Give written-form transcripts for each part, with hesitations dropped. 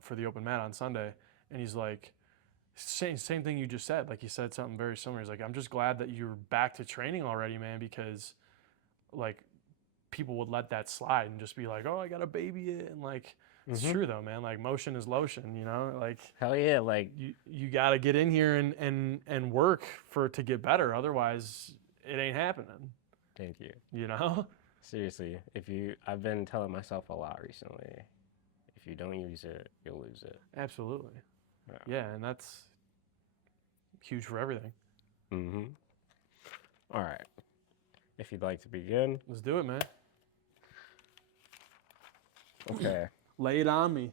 for the open mat on Sunday, and he's like, same thing you just said. Like, he said something very similar. He's like, I'm just glad that you're back to training already, man, because like people would let that slide and just be like, oh, I got to baby it, and like it's true though, man. Like, motion is lotion, you know. Like, hell yeah, like you got to get in here and work for it to get better. Otherwise, it ain't happening. thank you. You know. Seriously, I've been telling myself a lot recently, if you don't use it, you'll lose it. Absolutely. Yeah, and that's huge for everything. All right. If you'd like to begin. Let's do it, man. Okay. Lay it on me.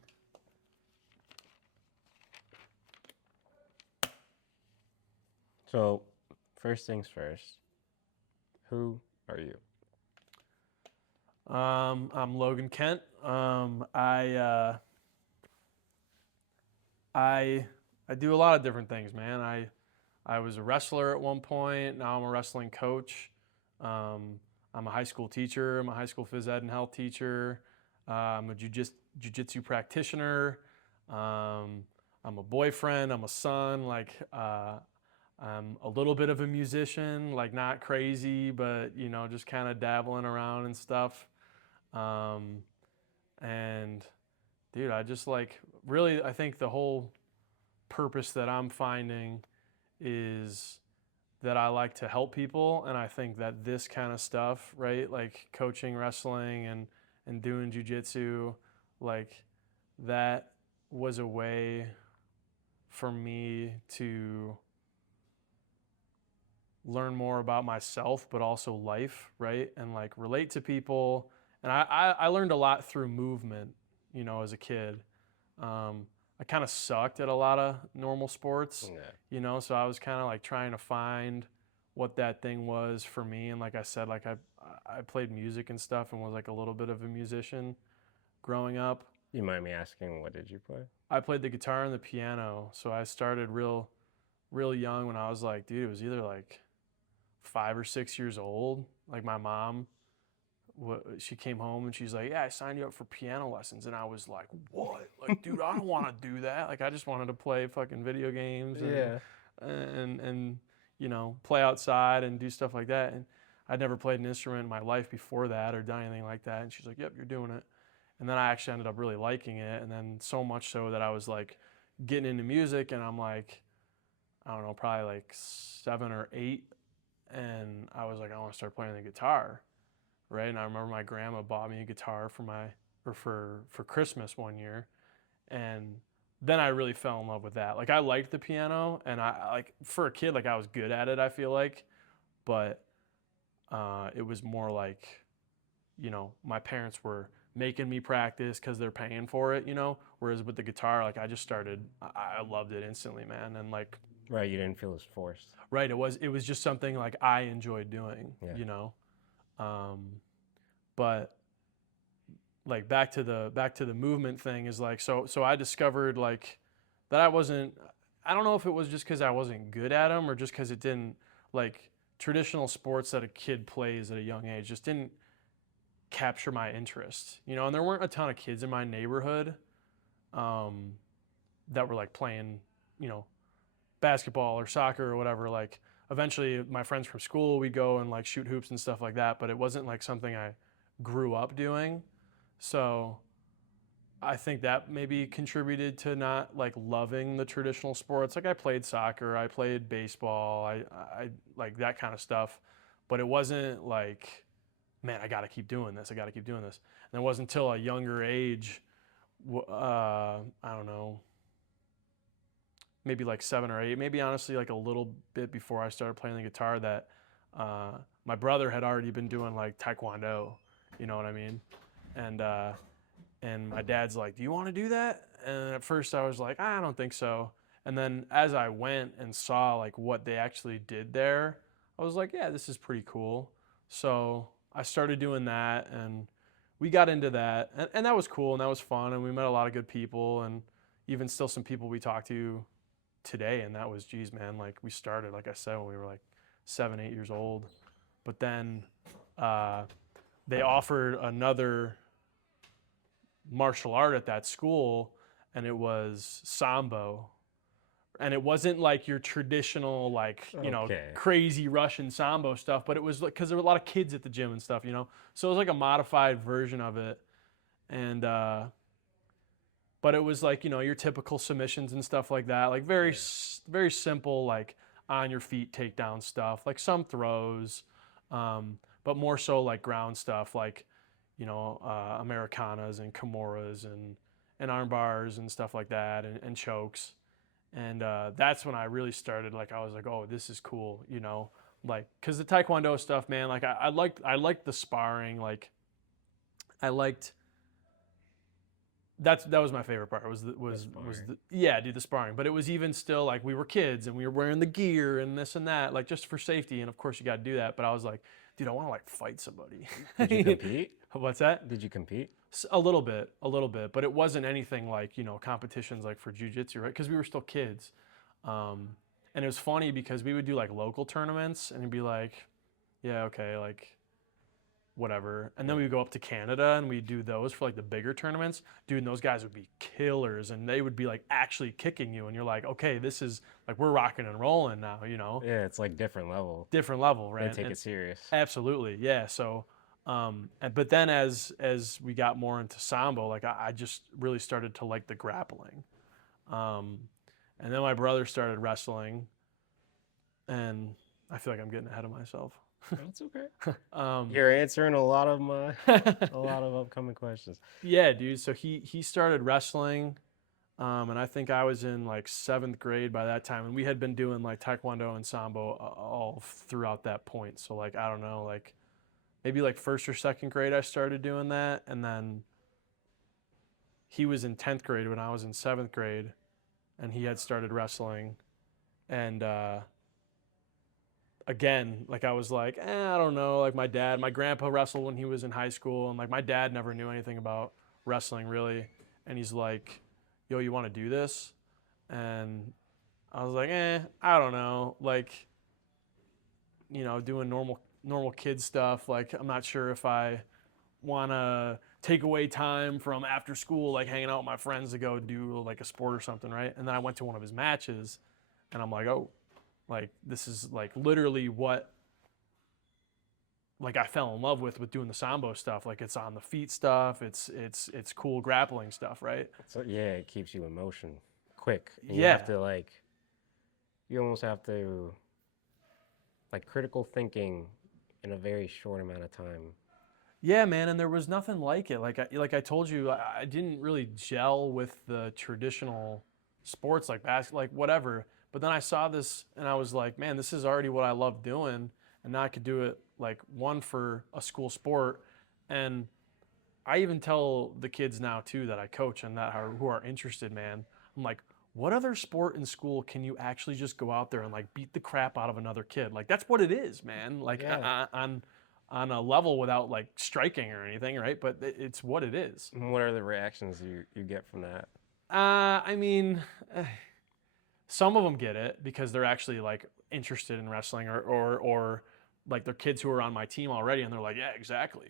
So, first things first. Who are you? I'm Logan Kent. I do a lot of different things, man. I was a wrestler at one point. Now I'm a wrestling coach. I'm a high school teacher. I'm a high school phys ed and health teacher. I'm a jiu-jitsu practitioner. I'm a boyfriend. I'm a son. Like, I'm a little bit of a musician, like not crazy, but, you know, just kind of dabbling around and stuff. And dude, I just like, really, I think the whole purpose that I'm finding is that I like to help people. And I think that this kind of stuff, right? Like coaching wrestling and doing jiu-jitsu, like that was a way for me to learn more about myself, but also life, right? And like relate to people. And I learned a lot through movement, you know, as a kid. I kind of sucked at a lot of normal sports, you know, so I was kind of like trying to find what that thing was for me. And like I said, like I played music and stuff and was like a little bit of a musician growing up. You mind me asking, what did you play? I played the guitar and the piano. So I started real young when I was like, dude, it was either like 5 or 6 years old. Like my mom, she came home and she's like, yeah, I signed you up for piano lessons. And I was like, what? Like, dude, I don't want to do that. Like, I just wanted to play fucking video games and you know, play outside and do stuff like that. And I'd never played an instrument in my life before that or done anything like that. And she's like, yep, you're doing it. And then I actually ended up really liking it. And then so much so that I was like getting into music, and I'm like, I don't know, probably like 7 or 8. And I was like, I want to start playing the guitar. Right. And I remember my grandma bought me a guitar for Christmas one year. And then I really fell in love with that. Like, I liked the piano, and I like, for a kid, like I was good at it, I feel like, but it was more like, you know, my parents were making me practice because they're paying for it, you know, whereas with the guitar, like I just started, I loved it instantly, man. And like, right, you didn't feel as forced. Right. It was just something like I enjoyed doing, you know. But like back to the movement thing is like, so I discovered like that I don't know if it was just because I wasn't good at them or just because it didn't, like, traditional sports that a kid plays at a young age just didn't capture my interest, you know. And there weren't a ton of kids in my neighborhood that were like playing, you know, basketball or soccer or whatever. Like, eventually my friends from school, we'd go and like shoot hoops and stuff like that, but it wasn't like something I grew up doing. So I think that maybe contributed to not like loving the traditional sports. Like, I played soccer, I played baseball, I like that kind of stuff, but it wasn't like, man, I got to keep doing this. And it wasn't until a younger age, I don't know, maybe like 7 or 8, maybe honestly like a little bit before I started playing the guitar, that my brother had already been doing like taekwondo, you know what I mean? And my dad's like, do you want to do that? And at first I was like, I don't think so. And then as I went and saw like what they actually did there, I was like, yeah, this is pretty cool. So I started doing that, and we got into that, and that was cool, and that was fun, and we met a lot of good people, and even still some people we talk to today. And that was, geez, man, like we started, like I said, when we were like 7, 8 years old. But then they offered another martial art at that school, and it was Sambo. And it wasn't like your traditional, like, Okay. crazy Russian Sambo stuff, but it was like, because there were a lot of kids at the gym and stuff, So it was like a modified version of it. And, but it was like, your typical submissions and stuff like that. Like very simple, like on your feet takedown stuff, like some throws, but more so like ground stuff, like, Americanas and Kimuras and arm bars and stuff like that, and chokes. And that's when I really started, like, I was like, oh, this is cool, like, because the Taekwondo stuff, man, like, I liked the sparring, like, I liked, that was my favorite part, yeah, dude, the sparring. But it was even still, like, we were kids, and we were wearing the gear and this and that, like, just for safety, and of course you got to do that, but I was like, dude, I want to, like, fight somebody. Did you compete? What's that? Did you compete? A little bit, but it wasn't anything like, competitions like for jiu-jitsu, right? Because we were still kids. And it was funny because we would do like local tournaments and it'd be like, yeah, okay, like whatever. And then we would go up to Canada and we'd do those for like the bigger tournaments. Dude, and those guys would be killers and they would be like actually kicking you. And you're like, okay, this is like, we're rocking and rolling now, Yeah, it's like different level. Different level, right? They take it serious. Absolutely, yeah. So, but then as we got more into Sambo, like I just really started to like the grappling. And then my brother started wrestling, and I feel like I'm getting ahead of myself. That's okay. You're answering a lot of upcoming questions. Yeah, dude. So he started wrestling, and I think I was in like 7th grade by that time, and we had been doing like Taekwondo and Sambo all throughout that point. So like, I don't know, like maybe like 1st or 2nd grade I started doing that, and then he was in 10th grade when I was in 7th grade, and he had started wrestling, and again, like I was like, I don't know, like my grandpa wrestled when he was in high school, and like my dad never knew anything about wrestling really, and he's like, yo, you want to do this? And I was like, I don't know, like, doing normal kid stuff, like I'm not sure if I want to take away time from after school, like hanging out with my friends to go do like a sport or something, right? And then I went to one of his matches, and I'm like, oh, like this is like literally what like I fell in love with doing the Sambo stuff. Like it's on the feet stuff, it's cool grappling stuff, right? So yeah, it keeps you in motion quick. And yeah. You almost have to like critical thinking in a very short amount of time. Yeah, man, and there was nothing like it. Like I told you, I didn't really gel with the traditional sports like basketball, like whatever. But then I saw this and I was like, man, this is already what I love doing, and now I could do it like one for a school sport. And I even tell the kids now too that I coach and who are interested, man. I'm like, what other sport in school can you actually just go out there and like beat the crap out of another kid? Like that's what it is, man. Like on a level without like striking or anything, right? But it's what it is. What are the reactions you get from that? I mean, some of them get it because they're actually like interested in wrestling, or like they're kids who are on my team already, and they're like, yeah, exactly.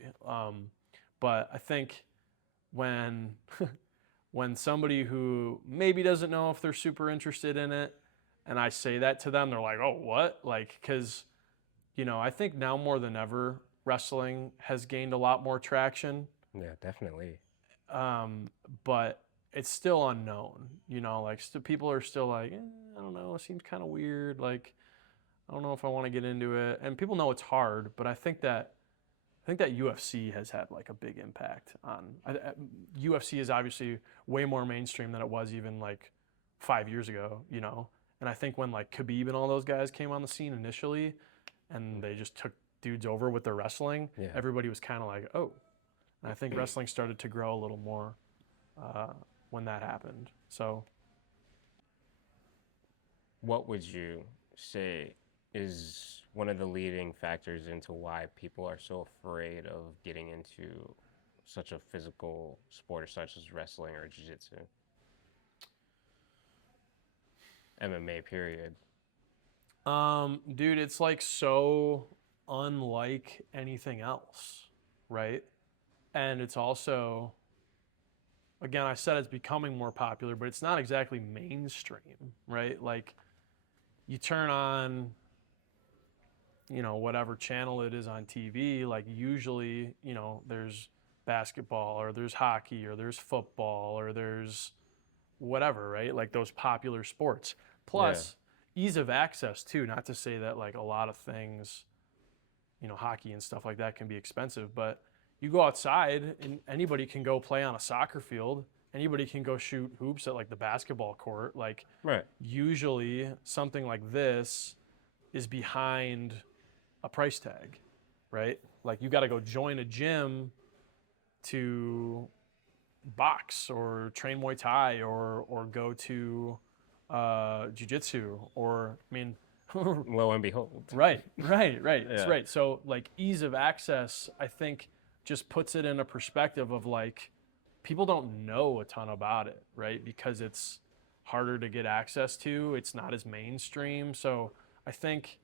But I think when when somebody who maybe doesn't know if they're super interested in it, and I say that to them, they're like, oh, what? Like, because I think now more than ever, wrestling has gained a lot more traction. Yeah, definitely. But it's still unknown, like people are still like, I don't know, it seems kind of weird. Like, I don't know if I want to get into it. And people know it's hard, but I think that UFC has had like a big impact on. UFC is obviously way more mainstream than it was even like 5 years ago, And I think when like Khabib and all those guys came on the scene initially, and they just took dudes over with their wrestling, everybody was kind of like, oh. And I think wrestling started to grow a little more when that happened. So, what would you say is one of the leading factors into why people are so afraid of getting into such a physical sport such as wrestling or jiu-jitsu? MMA, period. Dude, it's like so unlike anything else, right? And it's also again, I said it's becoming more popular, but it's not exactly mainstream, right? Like you turn on, whatever channel it is on TV, like usually, there's basketball or there's hockey or there's football or there's whatever, right? Like those popular sports. Yeah. Plus, ease of access too. Not to say that like a lot of things, hockey and stuff like that can be expensive, but you go outside and anybody can go play on a soccer field. Anybody can go shoot hoops at like the basketball court. Like Right. usually something like this is behind a price tag, right? Like you got to go join a gym to box or train Muay Thai or go to Jiu-Jitsu or I mean, Lo and behold. right. That's Yeah. right. So like ease of access, I think just puts it in a perspective of like people don't know a ton about it, right? Because it's harder to get access to. It's not as mainstream. So I think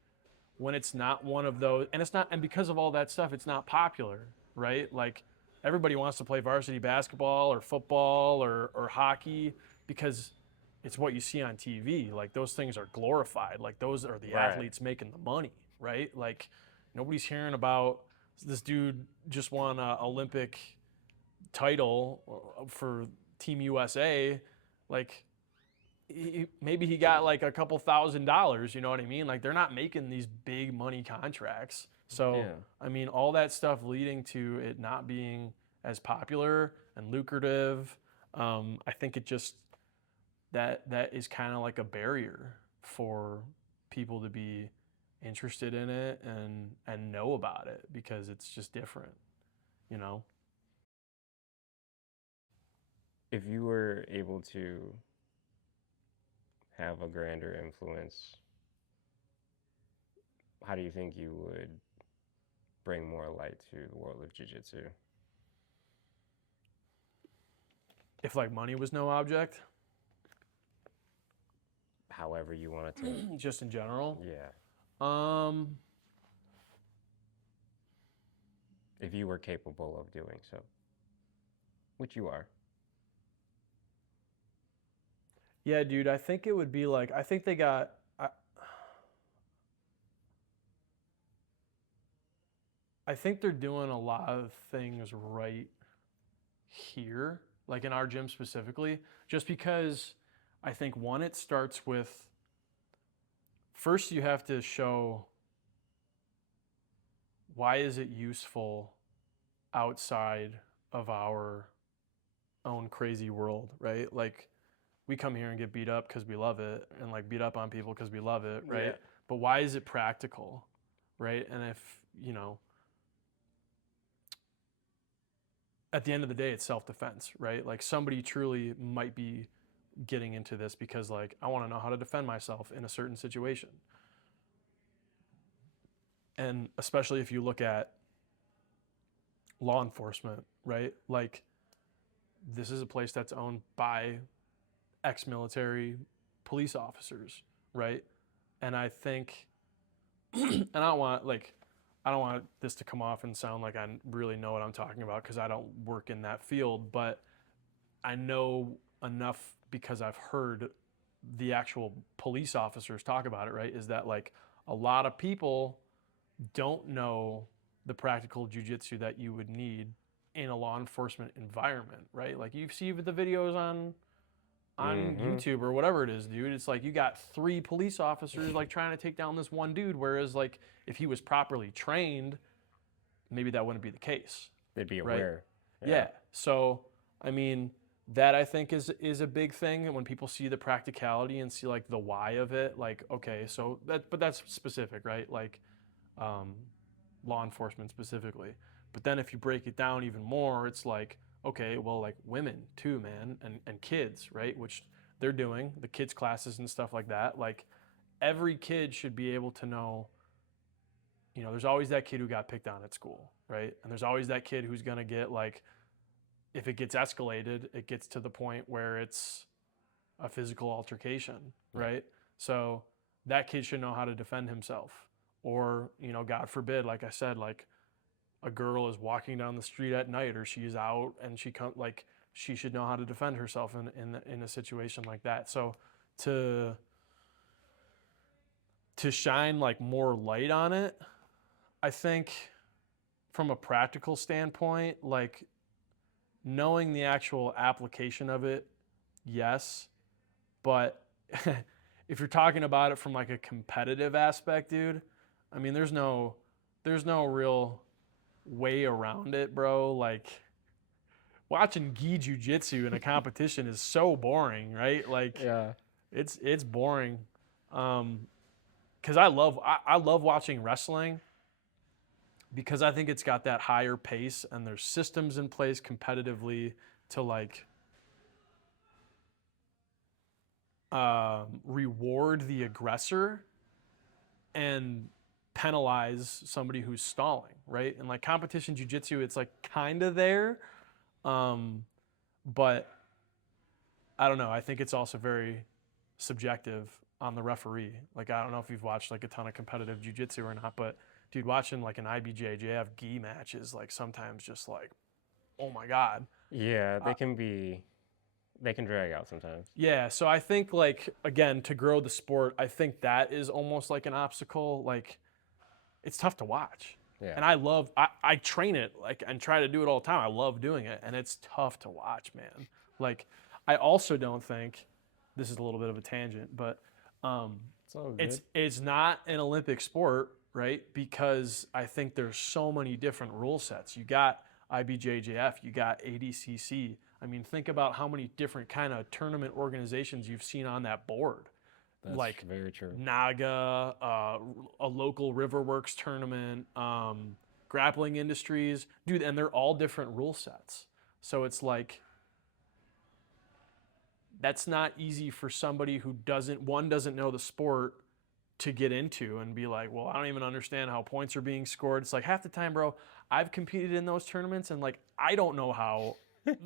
when it's not one of those, and because of all that stuff, it's not popular, right? Like everybody wants to play varsity basketball or football or hockey because it's what you see on TV. Like those things are glorified. Like those are the Right. athletes making the money, right? Like nobody's hearing about this dude just won an Olympic title for Team USA. Like maybe he got like a couple $1,000, you know what I mean? Like they're not making these big money contracts. So, Yeah. I mean, all that stuff leading to it not being as popular and lucrative, I think it just, that is kind of like a barrier for people to be interested in it and know about it because it's just different, you know? If you were able to have a grander influence, how do you think you would bring more light to the world of jiu-jitsu? If like money was no object, However you wanted to. just in general, Yeah. If you were capable of doing so, which you are. yeah, dude, I think it would be like, I think they got, I think they're doing a lot of things right here, like in our gym specifically, just because I think one, it starts with first you have to show why is it useful outside of our own crazy world, right? Like we come here and get beat up because we love it and like beat up on people because we love it, right? Yeah. But why is it practical, right? And if, at the end of the day, it's self-defense, right? Like somebody truly might be getting into this because like, I want to know how to defend myself in a certain situation. And especially if you look at law enforcement, right? Like this is a place that's owned by ex-military police officers, right? And I think, and I don't want this to come off and sound like I really know what I'm talking about because I don't work in that field, but I know enough because I've heard the actual police officers talk about it, right? Is that like a lot of people don't know the practical jiu-jitsu that you would need in a law enforcement environment, right? Like you see the videos on YouTube or whatever it is, dude. It's like you got 3 police officers like trying to take down this one dude, whereas like if he was properly trained, maybe that wouldn't be the case. They'd be Right? aware. Yeah. So I mean, that I think is a big thing. And when people see the practicality and see like the why of it, like okay, so but that's specific, right? Like law enforcement specifically. But then if you break it down even more, it's like okay, well, like women too, man, and kids, right? Which they're doing, the kids' classes and stuff like that. Like every kid should be able to know, there's always that kid who got picked on at school, right? And there's always that kid who's gonna get like, if it gets escalated, it gets to the point where it's a physical altercation, right? So that kid should know how to defend himself. Or, God forbid, like I said, like a girl is walking down the street at night or she's out and she comes like she should know how to defend herself in a situation like that. So to shine like more light on it, I think from a practical standpoint, like knowing the actual application of it, yes, but if you're talking about it from like a competitive aspect, dude, I mean, there's no real way around it, bro. Like watching gi jiu-jitsu in a competition is so boring, right? Like Yeah. it's boring. Because I love watching wrestling because I think it's got that higher pace and there's systems in place competitively to like reward the aggressor and penalize somebody who's stalling, right? And like competition jiu-jitsu, it's like kind of there, but I don't know. I think it's also very subjective on the referee. Like I don't know if you've watched like a ton of competitive jiu-jitsu or not, but dude, watching like an IBJJF gi match is like sometimes just like, oh my god. Yeah, they can drag out sometimes. Yeah, so I think like again to grow the sport, I think that is almost like an obstacle. Like it's tough to watch. Yeah. And I train it like and try to do it all the time. I love doing it and it's tough to watch, man. Like I also don't think this is a little bit of a tangent, but It's all good. it's not an Olympic sport, right? Because I think there's so many different rule sets. You got IBJJF, you got ADCC. I mean, think about how many different kind of tournament organizations you've seen on that board. That's like very true. Naga, a local Riverworks tournament, grappling industries, dude, and they're all different rule sets. So it's like that's not easy for somebody who doesn't know the sport to get into and be like, well, I don't even understand how points are being scored. It's like half the time, bro, I've competed in those tournaments and like I don't know how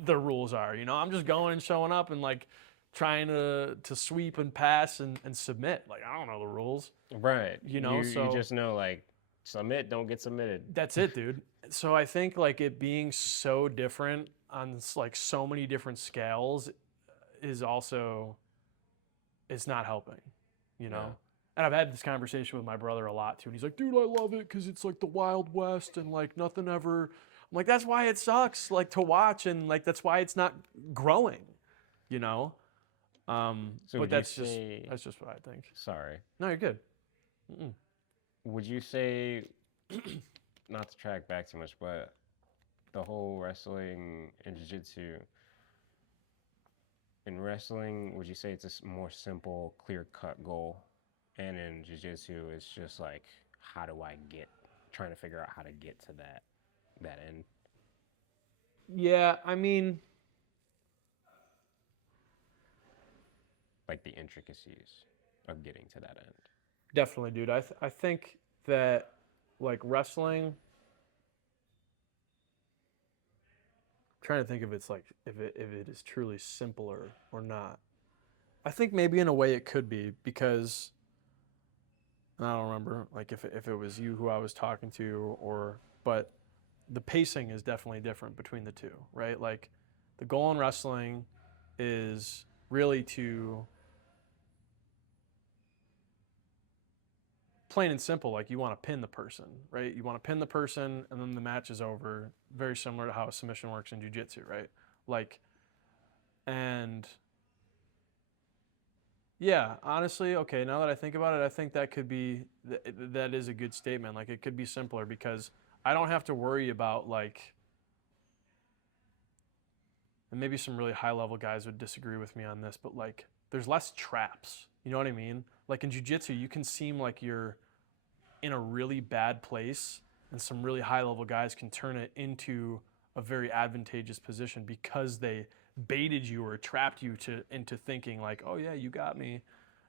the rules are. You know, I'm just going and showing up and like trying to sweep and pass and submit. Like I don't know the rules. Right. You know, so you just know like submit, don't get submitted. that's it, dude. So I think like it being so different on like so many different scales is also it's not helping, you know. Yeah. And I've had this conversation with my brother a lot too. And he's like, dude, I love it because it's like the Wild West and like nothing ever. I'm like, that's why it sucks like to watch and like that's why it's not growing, you know. So But that's just what I think. Sorry. No, you're good. Would you say, not to track back too much, but the whole wrestling and jiu-jitsu, in wrestling, would you say it's a more simple, clear-cut goal? And in jiu-jitsu, it's just like, trying to figure out how to get to that end? Yeah, I mean, like the intricacies of getting to that end. definitely, dude. I think that like wrestling. I'm trying to think if it's like if it is truly simpler or not. I think maybe in a way it could be because I don't remember like if it was you who I was talking to but the pacing is definitely different between the two, right? Like the goal in wrestling is really to plain and simple, like you want to pin the person, right? You want to pin the person and then the match is over. Very similar to how a submission works in jiu-jitsu, right? Like, and yeah, honestly, okay, now that I think about it, I think that could be, that is a good statement. Like it could be simpler because I don't have to worry about like, and maybe some really high level guys would disagree with me on this, but like there's less traps. You know what I mean? Like in jiu-jitsu, you can seem like you're in a really bad place and some really high level guys can turn it into a very advantageous position because they baited you or trapped you into thinking like, oh yeah, you got me.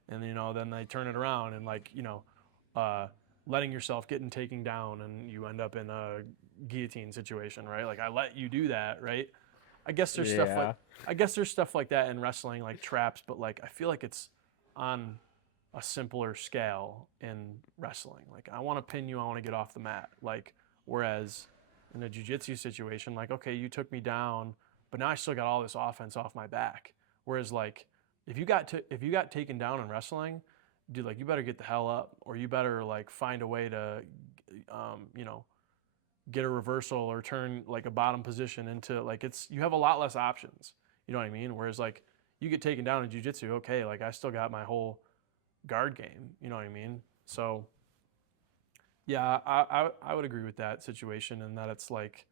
And you know, then they turn it around and like, you know, letting yourself getting taken down and you end up in a guillotine situation, right? Like I let you do that, right? I guess there's stuff like that in wrestling, like traps, but like I feel like it's on a simpler scale in wrestling. Like I want to pin you, I want to get off the mat. Like whereas in a jiu-jitsu situation, like okay, you took me down, but now I still got all this offense off my back. Whereas like if you got taken down in wrestling, dude, like you better get the hell up, or you better like find a way to, you know, get a reversal or turn like a bottom position into like you have a lot less options. You know what I mean? Whereas like you get taken down in jiu-jitsu, okay, like I still got my whole guard game. You know what I mean? So yeah, I would agree with that situation, and that it's like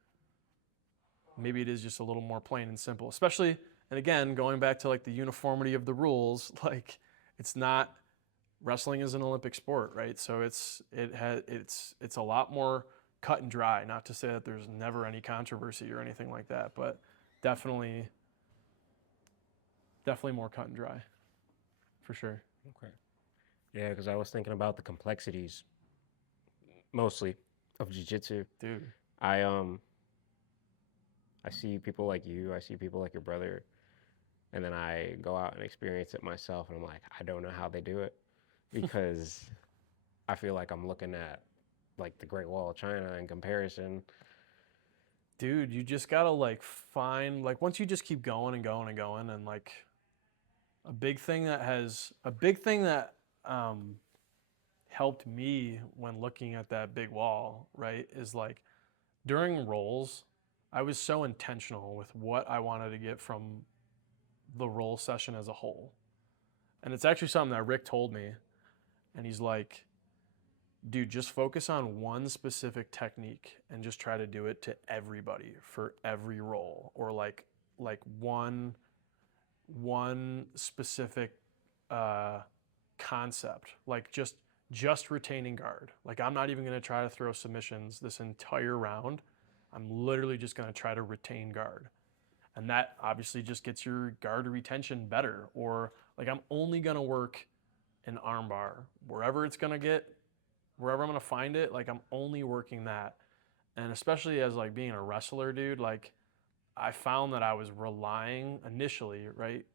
maybe it is just a little more plain and simple, especially, and again, going back to like the uniformity of the rules, like it's not, wrestling is an Olympic sport, right? So it's a lot more cut and dry. Not to say that there's never any controversy or anything like that, but definitely more cut and dry, for sure. Okay. Yeah, because I was thinking about the complexities, mostly, of jiu-jitsu. Dude. I see people like you, I see people like your brother, and then I go out and experience it myself, and I'm like, I don't know how they do it, because I feel like I'm looking at like the Great Wall of China in comparison. Dude, you just gotta like find, like once you just keep going and going and going, and like a big thing that helped me when looking at that big wall, right, is like during rolls, I was so intentional with what I wanted to get from the roll session as a whole. And it's actually something that Rick told me, and he's like, dude, just focus on one specific technique and just try to do it to everybody for every roll, or like one specific concept, like just retaining guard. Like I'm not even going to try to throw submissions this entire round. I'm literally just going to try to retain guard. And that obviously just gets your guard retention better. Or like I'm only going to work an arm bar. Wherever I'm going to find it, like I'm only working that. And especially as like being a wrestler, dude, like I found that I was relying initially, right?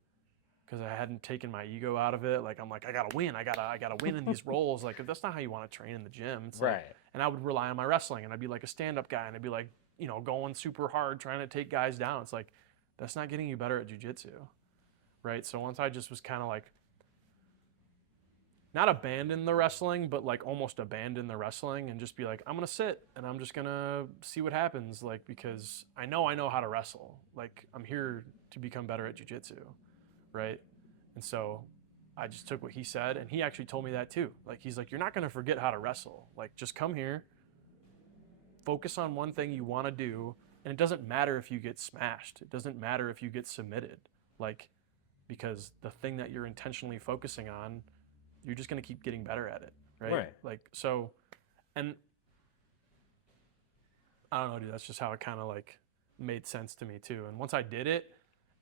Because I hadn't taken my ego out of it. Like I'm like, I gotta win. I gotta win in these roles. Like that's not how you want to train in the gym. It's Right. Like, and I would rely on my wrestling, and I'd be like a stand-up guy, and I'd be like, you know, going super hard trying to take guys down. It's like that's not getting you better at jiu-jitsu, right? So once I just was kind of like, not abandon the wrestling, but like almost abandon the wrestling and just be like, I'm gonna sit and I'm just gonna see what happens. Like because I know how to wrestle. Like I'm here to become better at jiu-jitsu, right? And so I just took what he said, and he actually told me that too. Like he's like, you're not gonna forget how to wrestle. Like just come here, focus on one thing you want to do, and it doesn't matter if you get smashed. It doesn't matter if you get submitted. Like because the thing that you're intentionally focusing on, you're just going to keep getting better at it, right? Like, so, and I don't know, dude, that's just how it kind of like made sense to me too. And once I did it,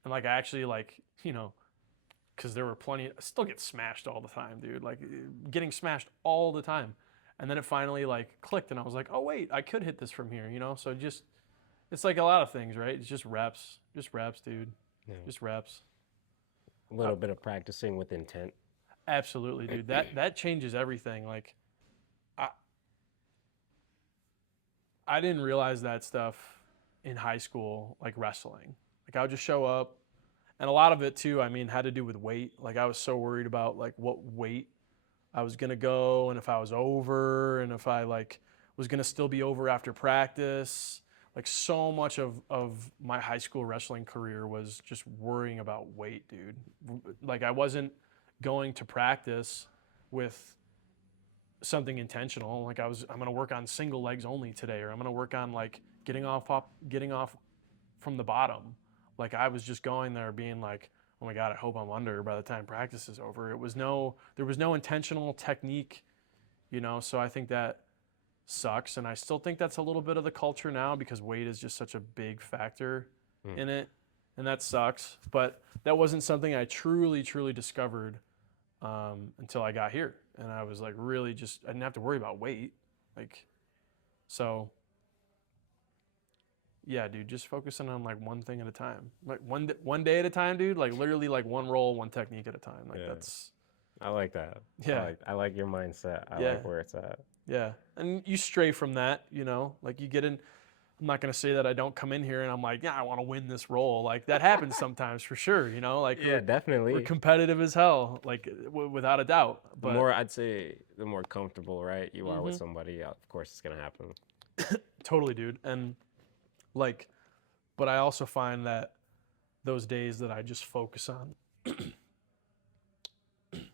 and like I actually like, you know, because there were plenty, I still get smashed all the time, dude, like getting smashed all the time. And then it finally like clicked, and I was like, oh wait, I could hit this from here, you know? So just, it's like a lot of things, right? It's just reps, dude. Yeah. Just reps. A little bit of practicing with intent. Absolutely, dude. That changes everything. Like, I didn't realize that stuff in high school, like wrestling. Like I would just show up, and a lot of it too, I mean, had to do with weight. Like I was so worried about like what weight I was gonna go, and if I was over, and if I like was gonna still be over after practice. Like so much of my high school wrestling career was just worrying about weight, dude. Like I wasn't going to practice with something intentional. Like I'm going to work on single legs only today, or I'm going to work on like getting off from the bottom. Like I was just going there being like, oh my God, I hope I'm under by the time practice is over. There was no intentional technique, you know? So I think that sucks. And I still think that's a little bit of the culture now, because weight is just such a big factor in it. And that sucks. But that wasn't something I truly discovered until I got here. And I was like, really just, I didn't have to worry about weight. Like, so yeah, dude, just focusing on like one thing at a time, like one day at a time, dude, like literally like one roll, one technique at a time. Like that's, I like that. Yeah. I like your mindset. I like where it's at. Yeah. And you stray from that, you know, like you get in, I'm not going to say that I don't come in here and I'm like, yeah, I want to win this role. Like that happens sometimes for sure, you know, like Yeah, we're definitely. competitive as hell, like without a doubt. The But more I'd say, the more comfortable, right, you are with mhm, somebody, of course it's gonna happen. totally, dude. And like, but I also find that those days that I just focus on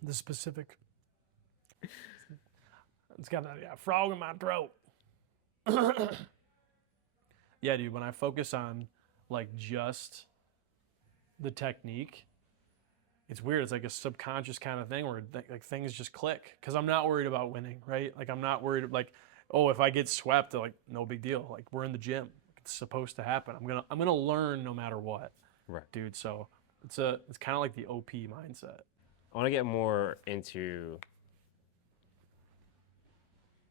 the specific, it's got a frog in my throat. Yeah, dude, when I focus on like just the technique, it's weird. It's like a subconscious kind of thing where like things just click because I'm not worried about winning, right? Like I'm not worried like, oh, if I get swept, like no big deal. Like we're in the gym. It's supposed to happen. I'm gonna learn no matter what, Right. dude. So it's kind of like the OP mindset. I want to get more into,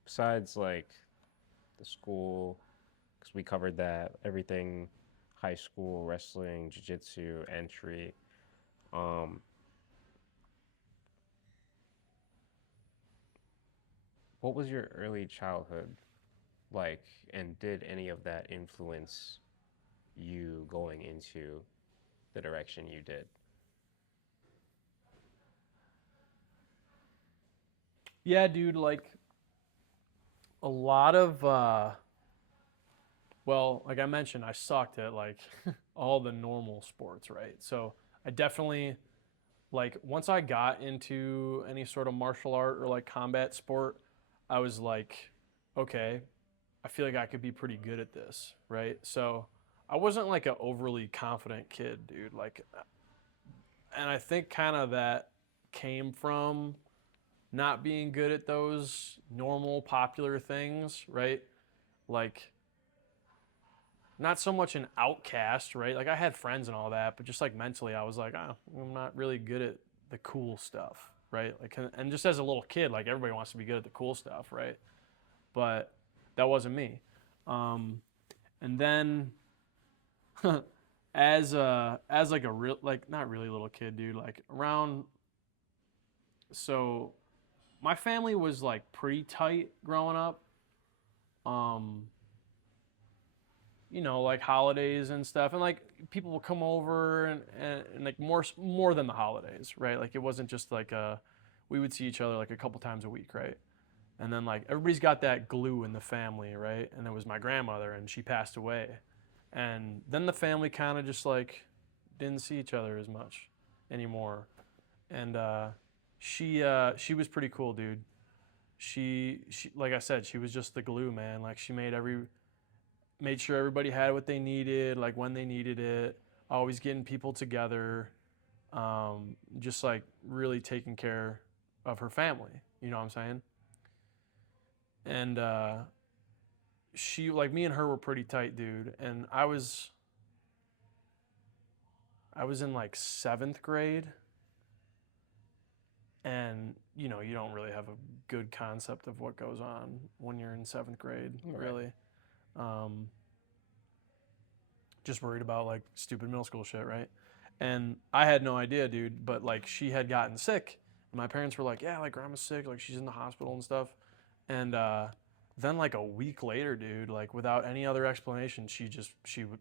besides like the school, because we covered that, everything, high school, wrestling, jiu-jitsu, entry. What was your early childhood like, and did any of that influence you going into the direction you did? Yeah, dude. Like a lot of well, like I mentioned, I sucked at like all the normal sports, right? So I definitely like once I got into any sort of martial art or like combat sport, I was like, okay, I feel like I could be pretty good at this, right? So I wasn't like an overly confident kid, dude. Like, and I think kind of that came from not being good at those normal popular things, right? Like not so much an outcast, right? Like I had friends and all that, but just like mentally, I was like, oh, I'm not really good at the cool stuff, right? Like, and just as a little kid, like everybody wants to be good at the cool stuff, right? But that wasn't me. And then as like a real like not really little kid, dude, like around so my family was like pretty tight growing up. Um, you know, like holidays and stuff, and like people will come over and like more than the holidays, right? Like it wasn't just like we would see each other like a couple times a week, right? And then like everybody's got that glue in the family, right? And it was my grandmother, and she passed away, and then the family kind of just like didn't see each other as much anymore, and she was pretty cool, dude. She like I said, she was just the glue, man. Like she made sure everybody had what they needed, like when they needed it, always getting people together, just like really taking care of her family. You know what I'm saying? And she, like me and her were pretty tight, dude. And I was in like seventh grade, and you know you don't really have a good concept of what goes on when you're in seventh grade, Right. really. Um, just worried about like stupid middle school shit, right? And I had no idea, dude. But like she had gotten sick, and my parents were like, "Yeah, like grandma's sick, like she's in the hospital and stuff." And then like a week later, dude, like without any other explanation, she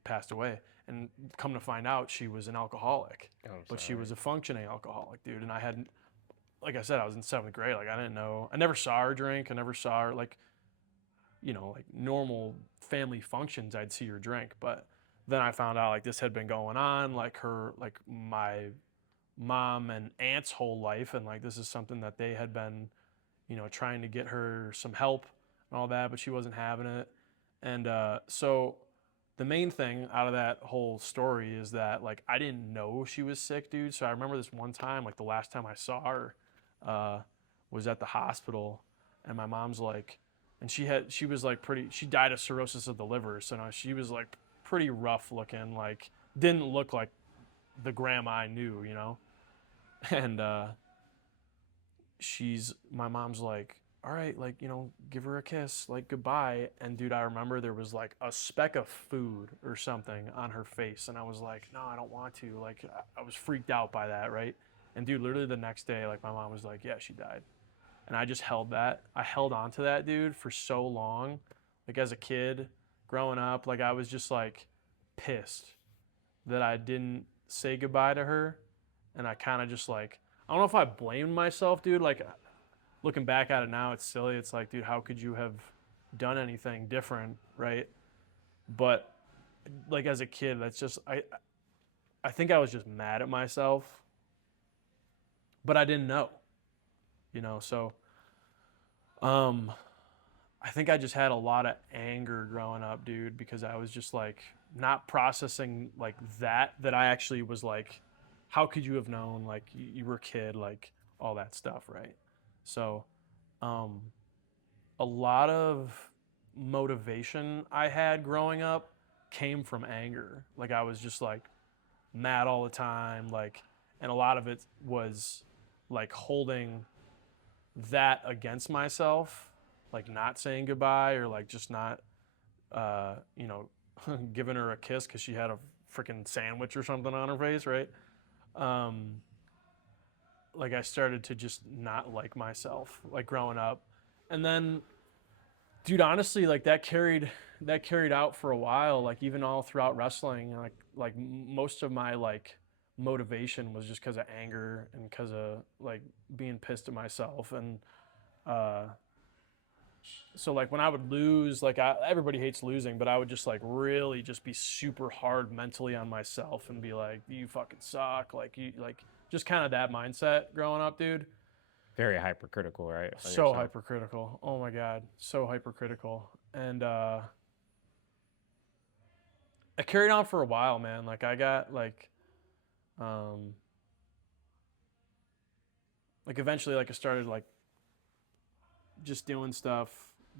passed away. And come to find out, she was an alcoholic, I'm but she sorry. was a functioning alcoholic, dude. And I hadn't, like I said, I was in seventh grade. Like I didn't know. I never saw her drink. I never saw her like, you know, like normal family functions. I'd see her drink, but then I found out like this had been going on, like like my mom and aunt's whole life, and like this is something that they had been, you know, trying to get her some help and all that, but she wasn't having it. And so the main thing out of that whole story is that like I didn't know she was sick, dude. So I remember this one time, like the last time I saw her, uh, was at the hospital, and my mom's like, and she was like she died of cirrhosis of the liver, so now she was like pretty rough looking, like didn't look like the grandma I knew, you know, and my mom's like, all right, like, you know, give her a kiss, like goodbye. And dude, I remember there was like a speck of food or something on her face, and I was like, no, I don't want to. Like I was freaked out by that, right? And dude, literally the next day, like my mom was like, yeah, she died. And I just held that. I held on to that, dude, for so long. Like as a kid, growing up. Like I was just like pissed that I didn't say goodbye to her. And I kind of just like, I don't know if I blamed myself, dude. Like looking back at it now, it's silly. It's like, dude, how could you have done anything different, right? But like as a kid, that's just I think I was just mad at myself, but I didn't know, you know. So um I think I just had a lot of anger growing up, dude, because I was just like not processing like that I actually was like, how could you have known? Like you were a kid, like all that stuff, right? So um a lot of motivation I had growing up came from anger. Like I was just like mad all the time, like, and a lot of it was like holding that against myself, like not saying goodbye or like just not, you know, giving her a kiss because she had a freaking sandwich or something on her face, right? Um, like I started to just not like myself, like growing up, and then, dude, honestly, like that carried out for a while, like even all throughout wrestling, like most of my like motivation was just because of anger and because of like being pissed at myself and uh so like when I would lose, like everybody hates losing, but I would just like really just be super hard mentally on myself and be like, you fucking suck, like you like just kind of that mindset growing up, dude. Very hypercritical, right? On So yourself. hypercritical. Oh my god, so hypercritical. And I carried on for a while, man. Like I got um like eventually like I started like just doing stuff,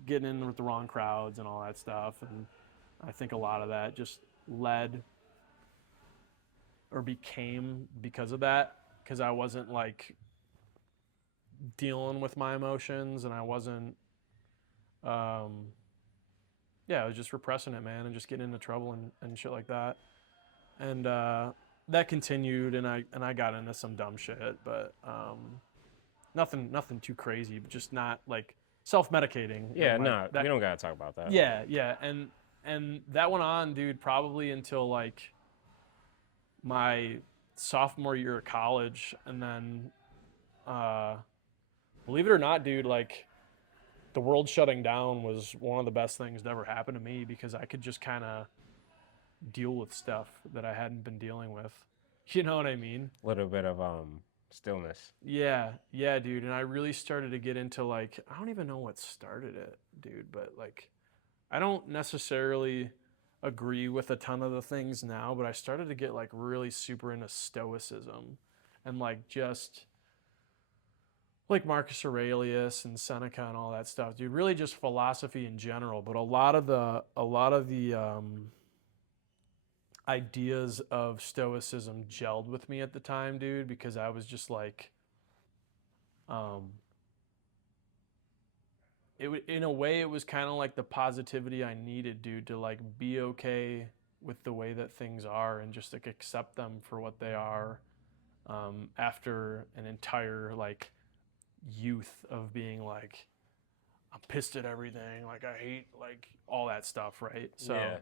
getting in with the wrong crowds and all that stuff. And I think a lot of that just led or became because of that, because I wasn't like dealing with my emotions and I wasn't, um, yeah, I was just repressing it, man, and just getting into trouble and shit like that. And that continued, and I got into some dumb shit, but nothing too crazy, but just not like self-medicating. Yeah, Like no, we that. don't gotta talk about that. Yeah, and that went on, dude, probably until like my sophomore year of college, and then uh, believe it or not, dude, like the world shutting down was one of the best things that ever happened to me because I could just kind of deal with stuff that I hadn't been dealing with. You know what I mean? A little bit of stillness. Yeah, dude. And I really started to get into like, I don't even know what started it, dude, but like, I don't necessarily agree with a ton of the things now, but I started to get like really super into stoicism and like just like Marcus Aurelius and Seneca and all that stuff, dude. Really just philosophy in general, but a lot of the ideas of stoicism gelled with me at the time, dude, because I was just like, um, in a way it was kind of like the positivity I needed, dude, to like be okay with the way that things are and just like accept them for what they are. After an entire like youth of being like, I'm pissed at everything, like I hate like all that stuff, right? So, Yeah.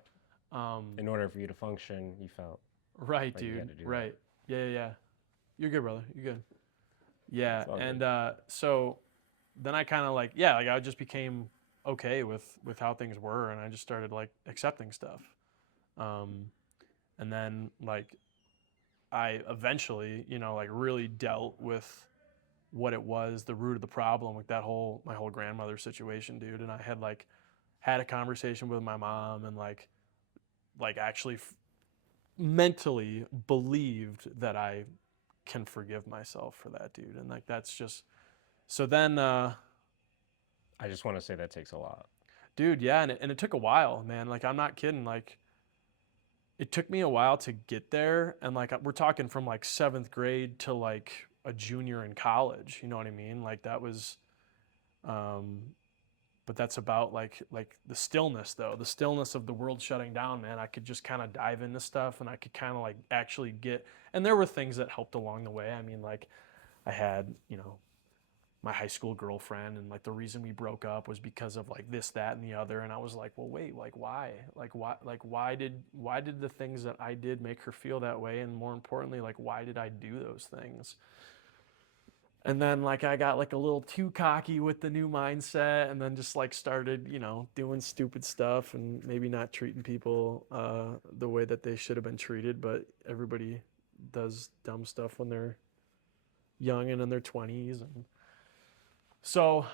um, In order for you to function, you felt right, like you had dude, to do that. right, yeah. You're good, brother. You're good. Yeah, It's all and good. so then I kind of like, yeah, like I just became okay with how things were, and I just started like accepting stuff. Um, and then like I eventually, you know, like really dealt with what it was, the root of the problem, like that whole my whole grandmother situation, dude. And I had like had a conversation with my mom and like actually mentally believed that I can forgive myself for that, dude. And like that's just so then I just want to say that takes a lot. dude, yeah, and it took a while, man. Like I'm not kidding. Like it took me a while to get there, and like we're talking from like seventh grade to like a junior in college. You know what I mean? Like that was, um, but that's about like the stillness though, the stillness of the world shutting down, man. I could just kind of dive into stuff, and I could kind of like actually get. And there were things that helped along the way. I mean, like I had, you know, my high school girlfriend, and like the reason we broke up was because of like this, that, and the other. And I was like, well, wait, like why? Why did the things that I did make her feel that way? And more importantly, like why did I do those things? And then like I got like a little too cocky with the new mindset, and then just like started, doing stupid stuff and maybe not treating people the way that they should have been treated. But everybody does dumb stuff when they're young and in their 20s. And so,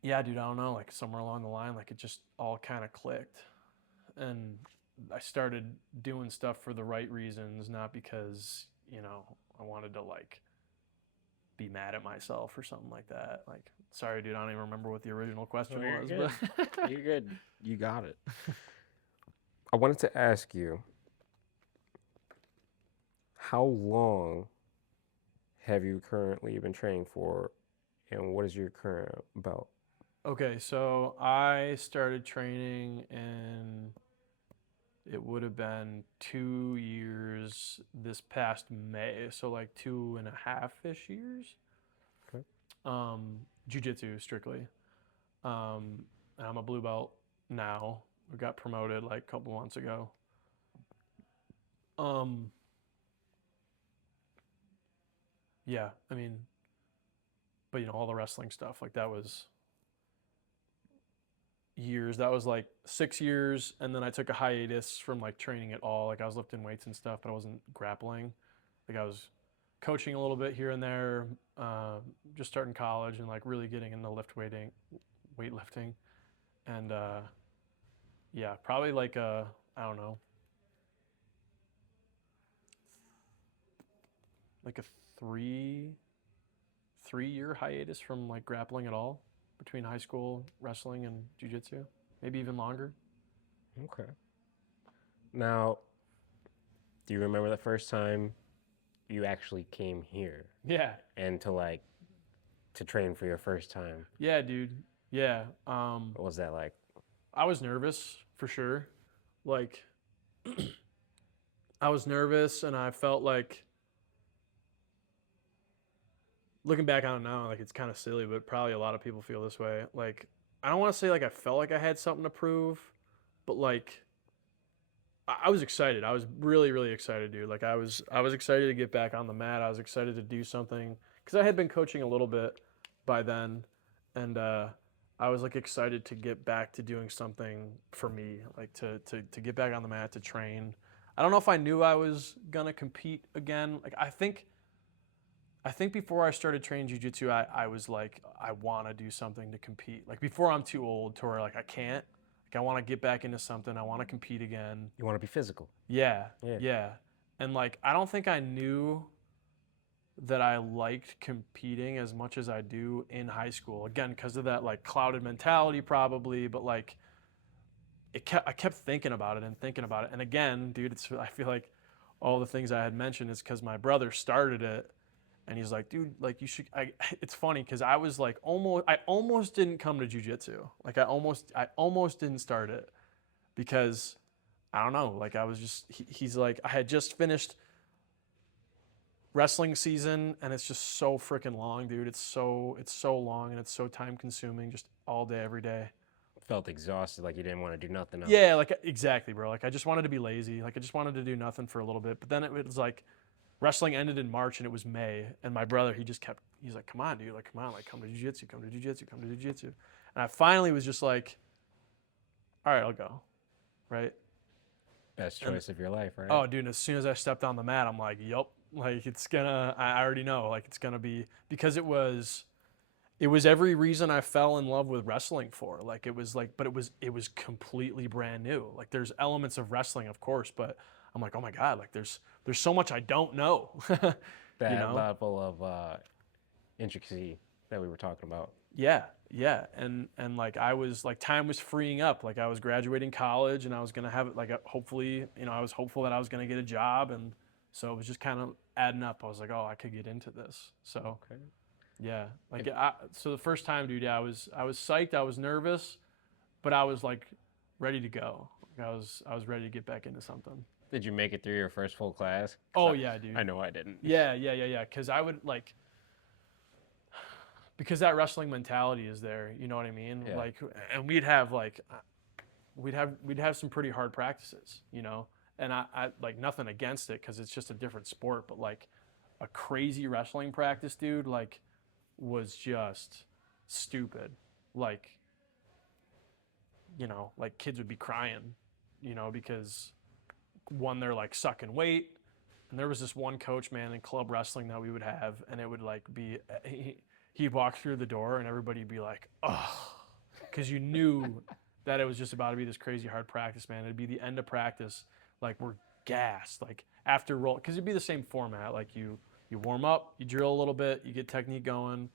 yeah, dude, I don't know, like somewhere along the line, like it just all kind of clicked. And I started doing stuff for the right reasons, not because, I wanted to like be mad at myself or something like that. Like, sorry, dude, I don't even remember what the original question was. Good. But You're good. You got it. I wanted to ask you, how long have you currently been training for, and what is your current belt? Okay, so I started training in, it would have been 2 years this past May, so like 2.5-ish years. Okay. Jiu-Jitsu strictly. And I'm a blue belt now. We got promoted like a couple months ago. Yeah, I mean, but all the wrestling stuff, like that was years. That was like 6 years, and then I took a hiatus from like training at all. Like I was lifting weights and stuff, but I wasn't grappling. Like I was coaching a little bit here and there, just starting college and like really getting into weightlifting, and yeah, probably like I don't know, like a 3-year hiatus from like grappling at all, between high school wrestling and jiu-jitsu, maybe even longer. Okay. Now, do you remember the first time you actually came here Yeah. and to train for your first time? Yeah, dude. Yeah. What was that like? I was nervous for sure. Like, I was nervous, and I felt like, looking back on it now, like it's kind of silly, but probably a lot of people feel this way. Like, I don't want to say like I felt like I had something to prove, but like I was excited. I was really, really excited, dude. Like I was excited to get back on the mat. I was excited to do something because I had been coaching a little bit by then, and I was like excited to get back to doing something for me, like to get back on the mat, to train. I don't know if I knew I was gonna compete again. Like I think before I started training jiu-jitsu, I was like, I want to do something to compete. Like before I'm too old to where like I can't. Like I want to get back into something. I want to compete again. You want to be physical. Yeah. And like I don't think I knew that I liked competing as much as I do in high school. Again, because of that like clouded mentality probably, but like I kept thinking about it. And again, dude, I feel like all the things I had mentioned is because my brother started it. And he's like, dude, like you should. It's funny because I was like I almost didn't come to jiu-jitsu. Like I almost didn't start it because I don't know. Like I was just. He's like, I had just finished wrestling season, and it's just so freaking long, dude. It's so long, and it's so time consuming, just all day, every day. Felt exhausted, like you didn't want to do nothing else. Yeah, like exactly, bro. Like I just wanted to be lazy. Like I just wanted to do nothing for a little bit. But then it was like. Wrestling ended in March, and it was May. And my brother, he's like, come on, dude. Like, come on. Like, come to jiu-jitsu, come to jiu-jitsu, come to jiu-jitsu. And I finally was just like, all right, I'll go. Right? Best choice of your life, right? Oh, dude, as soon as I stepped on the mat, I'm like, yup. Like, I already know. Like, it's going to be, because it was every reason I fell in love with wrestling for. Like, it was like, but it was completely brand new. Like, there's elements of wrestling, of course, but I'm like, oh my God, like there's so much I don't know. That level of intricacy that we were talking about. Yeah. And like I was like, time was freeing up. Like I was graduating college, and I was gonna have like hopefully, I was hopeful that I was gonna get a job, and so it was just kind of adding up. I was like, oh, I could get into this. So okay. Yeah, like so the first time, dude, I was psyched. I was nervous, but I was like ready to go. Like, I was ready to get back into something. Did you make it through your first full class? Oh, yeah, dude. I know I didn't. Yeah. Because I would like, because that wrestling mentality is there, you know what I mean? Yeah. Like, and we'd have some pretty hard practices, you know, and I like nothing against it because it's just a different sport, but like a crazy wrestling practice, dude, like was just stupid. Like, you know, like kids would be crying, you know, because one, they're like sucking weight. And there was this one coach, man, in club wrestling that we would have, and it would like be, he'd walk through the door and everybody would be like, oh, because you knew that it was just about to be this crazy hard practice, man. It'd be the end of practice, like we're gassed, like after roll, because it'd be the same format. Like you warm up, you drill a little bit, you get technique going,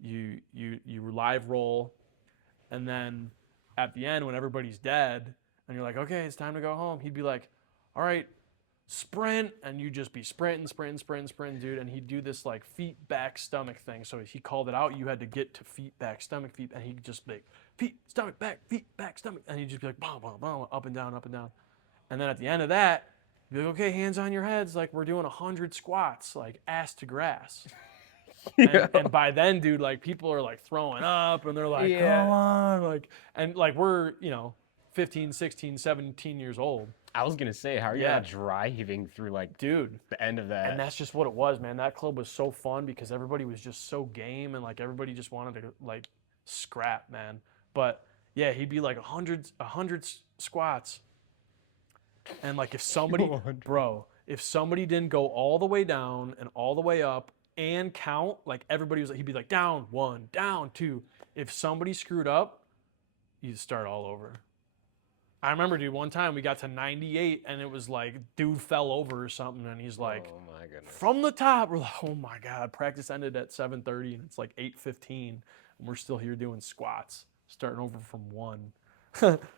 you live roll, and then at the end when everybody's dead and you're like, okay, it's time to go home, he'd be like, all right, sprint, and you just be sprinting, dude. And he'd do this like feet back stomach thing. So he called it out. You had to get to feet back stomach feet, and he'd just be like, feet back stomach, and he'd just be like boom, boom, boom, up and down. And then at the end of that, he'd be like, okay, hands on your heads, like we're doing 100 squats, like ass to grass. And by then, dude, like people are like throwing up and they're like, come on, like, and like we're, you know, 15, 16, 17 years old. I was gonna say, how are you not driving through like, dude, the end of that? And that's just what it was, man. That club was so fun because everybody was just so game and like everybody just wanted to like scrap, man. But yeah, he'd be like 100 squats, and like if somebody, bro, if somebody didn't go all the way down and all the way up and count, like everybody was like, he'd be like down 1, down 2. If somebody screwed up, you'd start all over. I remember, dude, one time we got to 98 and it was like, dude fell over or something, and he's like, oh my goodness, from the top. We're like, oh my God, practice ended at 7:30 and it's like 8:15 and we're still here doing squats, starting over from 1.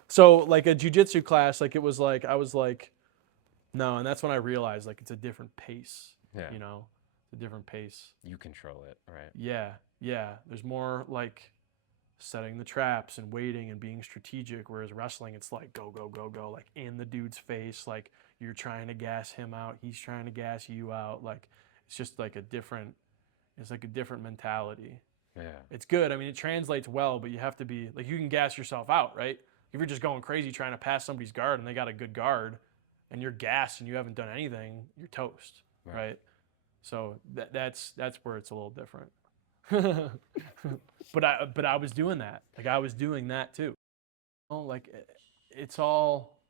So like a jiu-jitsu class, like it was like, I was like, no, and that's when I realized like it's a different pace, you know, it's a different pace. You control it, right? Yeah. There's more like setting the traps and waiting and being strategic, whereas wrestling, it's like go, like in the dude's face, like you're trying to gas him out, he's trying to gas you out. Like it's just like a different mentality. Yeah. It's good. I mean, it translates well, but you have to be like, you can gas yourself out, right? If you're just going crazy trying to pass somebody's guard and they got a good guard and you're gassed and you haven't done anything, you're toast, right? So that's where it's a little different. But I was doing that. Like I was doing that too. Like it's all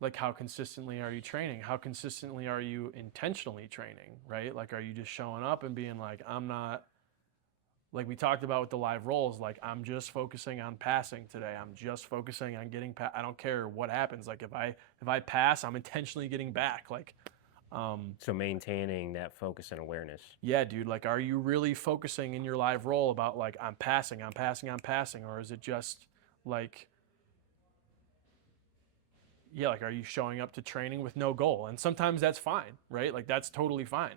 like, how consistently are you training? How consistently are you intentionally training, right? Like, are you just showing up and being like, I'm not, like we talked about with the live rolls, like I'm just focusing on passing today. I'm just focusing on getting I don't care what happens. Like if I pass, I'm intentionally getting back. Like, so maintaining that focus and awareness. Yeah, dude. Like, are you really focusing in your live roll about like, I'm passing, or is it just like, yeah, like, are you showing up to training with no goal? And sometimes that's fine, right? Like that's totally fine.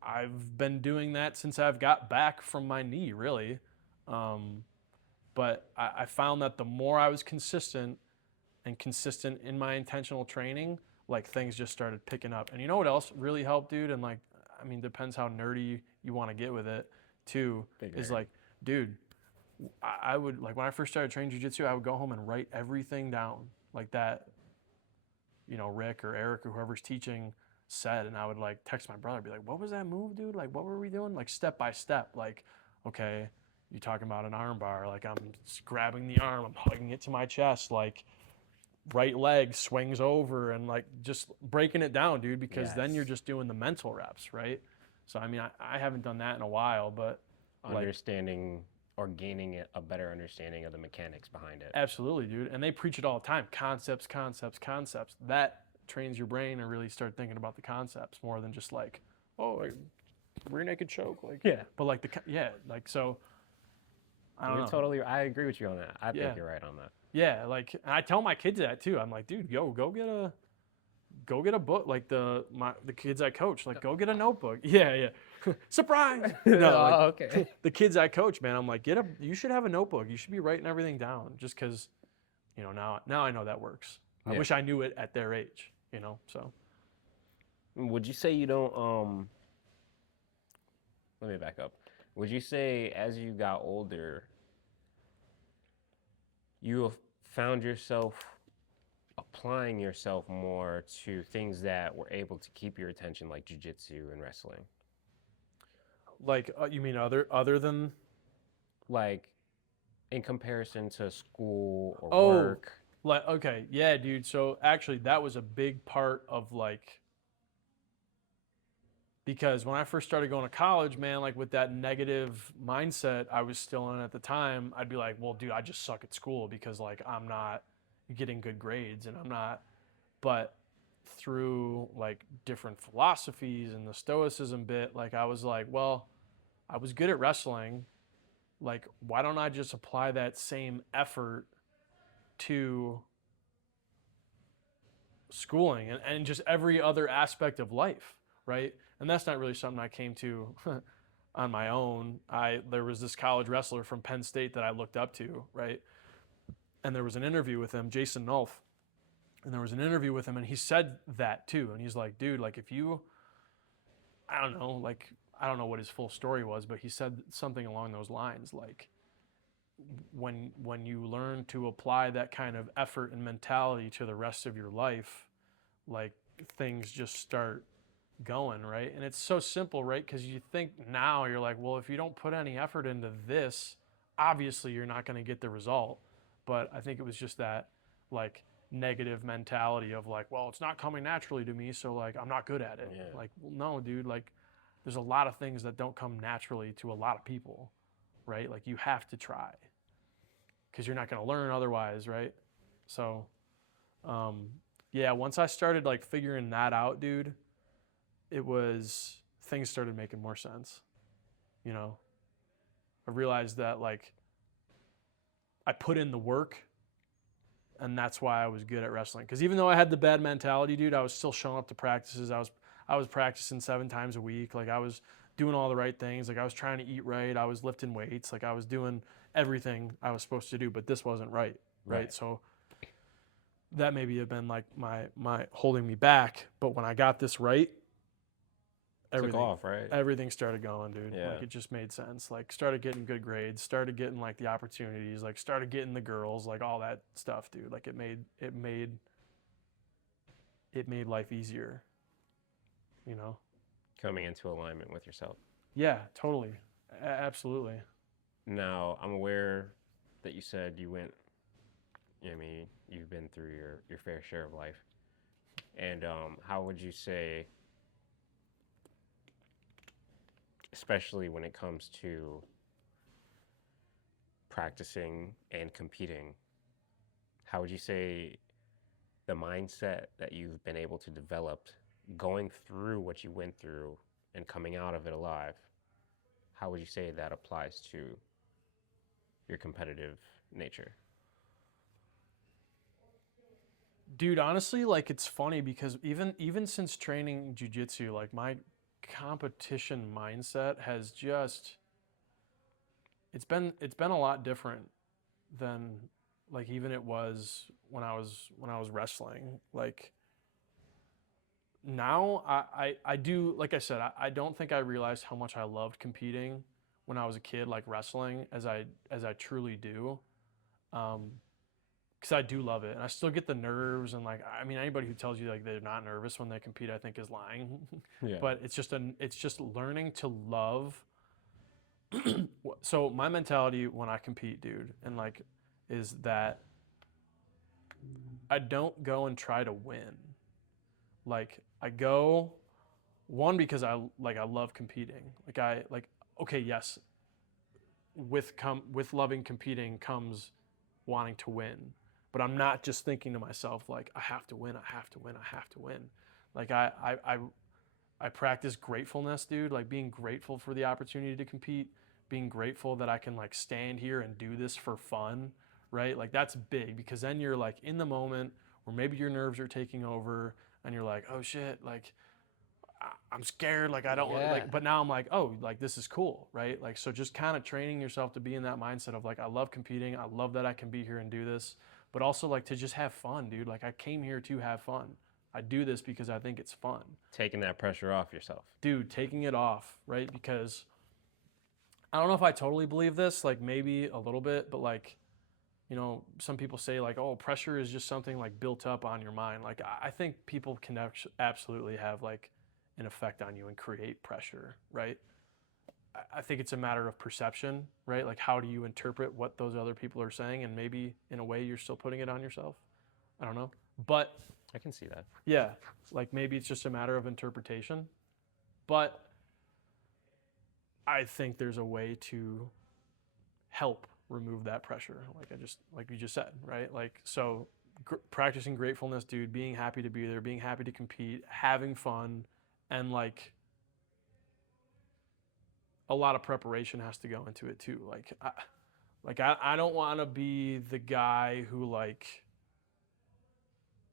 I've been doing that since I've got back from my knee, really. But I found that the more I was consistent in my intentional training, like things just started picking up. And you know what else really helped, dude? And like, I mean, depends how nerdy you want to get with it too. Is like, dude, I would, like when I first started training jiu-jitsu, I would go home and write everything down like that, you know, Rick or Erik or whoever's teaching said, and I would like text my brother, be like, what was that move, dude? Like, what were we doing? Like step by step, like, okay, you talking about an arm bar, like I'm grabbing the arm, I'm hugging it to my chest, like right leg swings over, and like just breaking it down, dude, because then you're just doing the mental reps, right? So I mean, I haven't done that in a while, but understanding or gaining a better understanding of the mechanics behind it. Absolutely, dude. And they preach it all the time. Concepts. That trains your brain to really start thinking about the concepts more than just like, oh, like rear naked choke, like but like like so. I don't know. I agree with you on that. I think you're right on that. Yeah, like, and I tell my kids that too. I'm like, dude, go get a book. Like the kids I coach, like go get a notebook. Yeah. Surprise. No, like, okay. The kids I coach, man, I'm like, you should have a notebook. You should be writing everything down, just because, you know, now I know that works. I wish I knew it at their age, you know. So would you say you don't let me back up. Would you say as you got older, you have found yourself applying yourself more to things that were able to keep your attention, like jiu-jitsu and wrestling? Like, you mean other than? Like in comparison to school or Oh, work? like, okay, yeah, dude. So actually, that was a big part of like, because when I first started going to college, man, like with that negative mindset I was still in at the time, I'd be like, well, dude, I just suck at school because like I'm not getting good grades and I'm not. But through like different philosophies and the stoicism bit, like I was like, well, I was good at wrestling. Like, why don't I just apply that same effort to schooling and just every other aspect of life, right? And that's not really something I came to on my own. There was this college wrestler from Penn State that I looked up to, right? And there was an interview with him, Jason Nolf, and there was an interview with him, and he said that too. And he's like, dude, like if you, I don't know, like I don't know what his full story was, but he said something along those lines, like when you learn to apply that kind of effort and mentality to the rest of your life, like things just start going, right? And it's so simple, right? Because you think now you're like, well, if you don't put any effort into this, obviously you're not going to get the result. But I think it was just that like negative mentality of like, well, it's not coming naturally to me, so like I'm not good at it. Yeah. Like, well, no, dude, like there's a lot of things that don't come naturally to a lot of people, right? Like you have to try because you're not going to learn otherwise, right? So, yeah, once I started like figuring that out, dude, it was things started making more sense. You know, I realized that like I put in the work and that's why I was good at wrestling. Because even though I had the bad mentality, dude, I was still showing up to practices. I was practicing 7 times a week. Like I was doing all the right things. Like I was trying to eat right. I was lifting weights. Like I was doing everything I was supposed to do, but this wasn't right. Right. So that maybe have been like my holding me back. But when I got this right, Took off, right? everything started going, dude. Yeah. Like it just made sense. Like started getting good grades, started getting like the opportunities, like started getting the girls, like all that stuff, dude. Like it made life easier, you know? Coming into alignment with yourself. Yeah, totally. Absolutely. Now, I'm aware that you said you went, I mean, you've been through your fair share of life. And how would you say, especially when it comes to practicing and competing, how would you say the mindset that you've been able to develop going through what you went through and coming out of it alive, how would you say that applies to your competitive nature? Dude, honestly, like it's funny because even since training jiu-jitsu, like my competition mindset has just it's been a lot different than like even it was when I was wrestling. Like now I do, like I said, I don't think I realized how much I loved competing when I was a kid, like wrestling, as I truly do. Because I do love it, and I still get the nerves, and like I mean, anybody who tells you like they're not nervous when they compete, I think is lying. Yeah. But it's just learning to love. So my mentality when I compete, dude, and like, is that I don't go and try to win. Like I go one because I love competing. Like I like okay, yes, with loving competing comes wanting to win. But I'm not just thinking to myself like I have to win, I have to win, I have to win. Like I practice gratefulness, dude, like being grateful for the opportunity to compete, being grateful that I can like stand here and do this for fun, right? Like that's big because then you're like in the moment where maybe your nerves are taking over and you're like, "Oh shit, like I'm scared, like I don't like," but now I'm like, oh, like this is cool, right? Like so just kind of training yourself to be in that mindset of like I love competing, I love that I can be here and do this, but also like to just have fun, dude. Like I came here to have fun. I do this because I think it's fun. Taking that pressure off yourself. Dude, taking it off, right? Because I don't know if I totally believe this, like maybe a little bit, but like, you know, some people say like, oh, pressure is just something like built up on your mind. Like I think people can absolutely have like an effect on you and create pressure, right? I think it's a matter of perception, right? Like how do you interpret what those other people are saying, and maybe in a way you're still putting it on yourself. I don't know, but I can see that. yeah, like maybe it's just a matter of interpretation, but I think there's a way to help remove that pressure. Like you just said, right? Like, so practicing gratefulness, dude, being happy to be there, being happy to compete, having fun, and like a lot of preparation has to go into it too. I don't want to be the guy who like,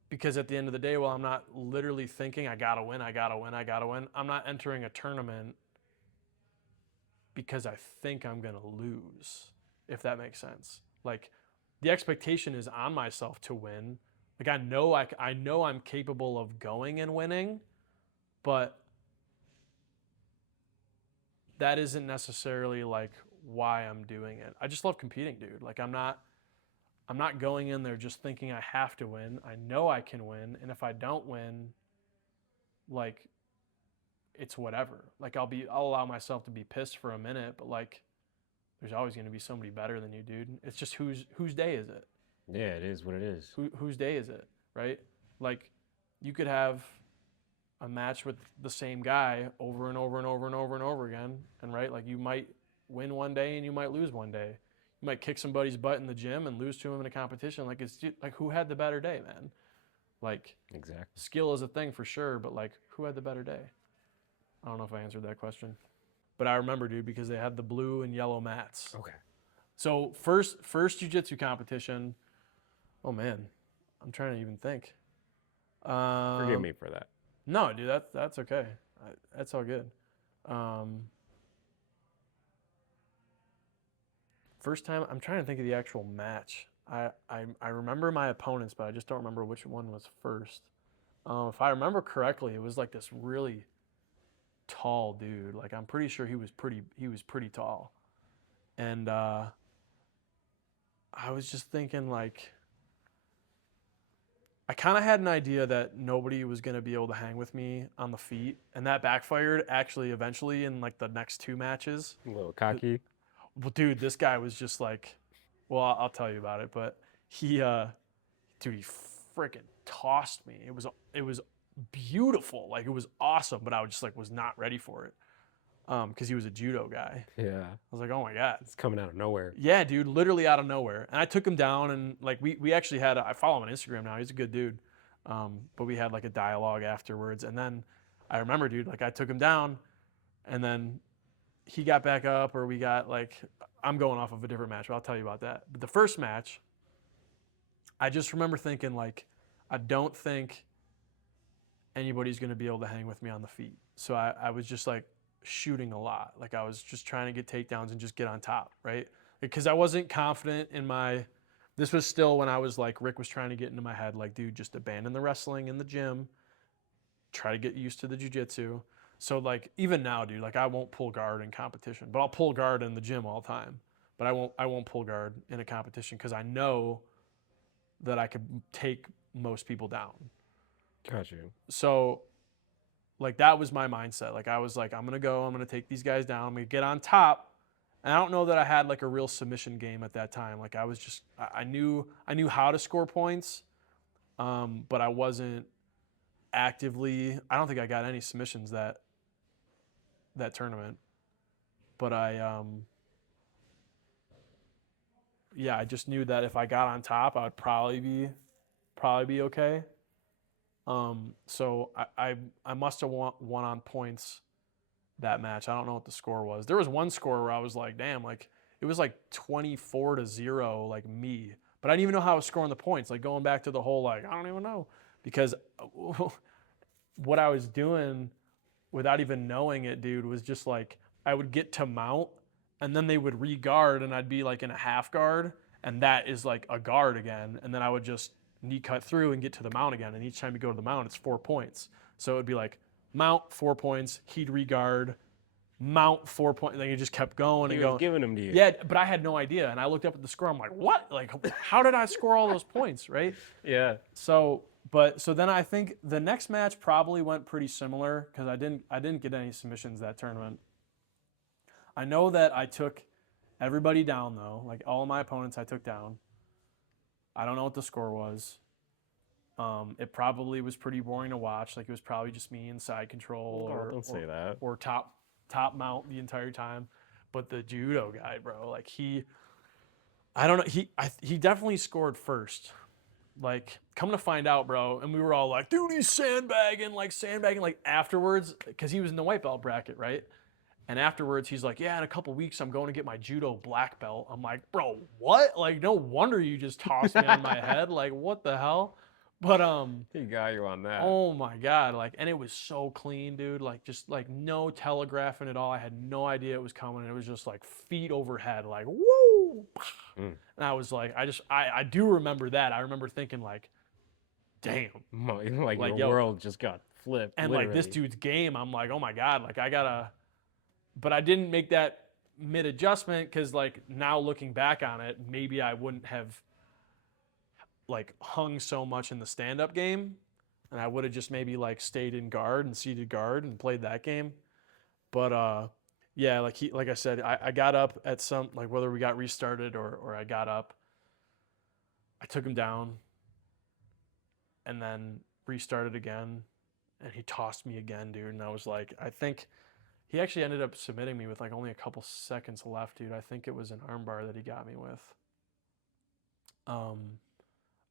because at the end of the day, well, I'm not literally thinking I gotta win, I gotta win, I gotta win. I'm not entering a tournament because I think I'm gonna lose, if that makes sense. Like the expectation is on myself to win. Like I know I'm capable of going and winning, but that isn't necessarily like why I'm doing it. I just love competing, dude. Like I'm not going in there just thinking I have to win. I know I can win, and if I don't win, like it's whatever. Like I'll allow myself to be pissed for a minute, but like there's always going to be somebody better than you, dude. It's just whose day is it? Yeah, it is what it is. Whose day is it, right? Like you could have a match with the same guy over and over and over and over and over again, and right, like you might win one day and you might lose one day. You might kick somebody's butt in the gym and lose to him in a competition. Like it's just, like who had the better day, man? Like Exactly. skill is a thing for sure, but like who had the better day? I don't know if I answered that question, but I remember, dude, because they had the blue and yellow mats. Okay. So first jiu-jitsu competition. Oh man, I'm trying to even think. Forgive me for that. No, dude, that's okay. That's all good. First time, I'm trying to think of the actual match. I remember my opponents, but I just don't remember which one was first. If I remember correctly, it was like this really tall dude. Like I'm pretty sure he was pretty tall, and I was just thinking like. I kind of had an idea that nobody was going to be able to hang with me on the feet, and that backfired actually eventually in like the next two matches. A little cocky. Well, dude, this guy was just like, well, I'll tell you about it, but he freaking tossed me. It was beautiful, like it was awesome, but I was just like was not ready for it, because he was a judo guy. Yeah. I was like, oh my god, It's coming out of nowhere. yeah, dude, literally out of nowhere. And I took him down, and like we actually had I follow him on Instagram now. He's a good dude. But we had like a dialogue afterwards, and then I remember, dude, like I took him down, and then he got back up, or we got like I'm going off of a different match, but I'll tell you about that. But the first match, I just remember thinking like I don't think anybody's gonna be able to hang with me on the feet. So I was just like shooting a lot. Like I was just trying to get takedowns and just get on top, right? Because I wasn't confident in this was still when I was like, Rick was trying to get into my head, like, dude, just abandon the wrestling in the gym, try to get used to the jiu-jitsu. So like even now, dude, like I won't pull guard in competition, but I'll pull guard in the gym all the time. But I won't pull guard in a competition because I know that I could take most people down. Got you. So like that was my mindset. Like I was like, I'm gonna take these guys down, I'm gonna get on top. And I don't know that I had like a real submission game at that time. Like I was just I knew how to score points, but I wasn't actively. I don't think I got any submissions that tournament. But I just knew that if I got on top, I would probably be okay. So I must have won on points that match. I don't know what the score was. There was one score where I was like, damn, like it was like 24-0, like me. But I didn't even know how I was scoring the points. Like going back to the whole, like, I don't even know. Because what I was doing without even knowing it, dude, was just like I would get to mount and then they would re-guard and I'd be like in a half guard. And that is like a guard again. And then I would just knee cut through and get to the mount again. And each time you go to the mount, it's 4 points. So it would be like, mount 4 points, he'd regard, mount 4 point. Like it just kept going He and was going. giving them to you. Yeah, but I had no idea. And I looked up at the score. I'm like, what? Like, how did I score all those points, right? Yeah. So then I think the next match probably went pretty similar because I didn't get any submissions that tournament. I know that I took everybody down though. Like all of my opponents I took down. I don't know what the score was. It probably was pretty boring to watch. Like it was probably just me in side control Don't say that. or top mount the entire time. But the judo guy, bro, like I don't know, he definitely scored first. Like, come to find out, bro, and we were all like, dude, he's sandbagging, like afterwards, because he was in the white belt bracket, right? And afterwards, he's like, yeah, in a couple weeks, I'm going to get my judo black belt. I'm like, bro, what? Like, no wonder you just tossed me on my head. Like, what the hell? But He got you on that. oh my god, like, and it was so clean, dude. Like, just like no telegraphing at all. I had no idea it was coming. It was just like feet overhead, like woo. And I was like, I do remember that. I remember thinking like, damn, Like your yo, world just got flipped. and literally. like this dude's game. I'm like, oh my god, like I gotta. But I didn't make that mid adjustment because like now looking back on it, maybe I wouldn't have like hung so much in the stand up game, and I would have just maybe like stayed in guard and seated guard and played that game. But yeah, like I said, I got up at some like whether we got restarted or I got up, I took him down, and then restarted again, and he tossed me again, dude. And I was like, I think he actually ended up submitting me with like only a couple seconds left, dude. I think it was an armbar that he got me with.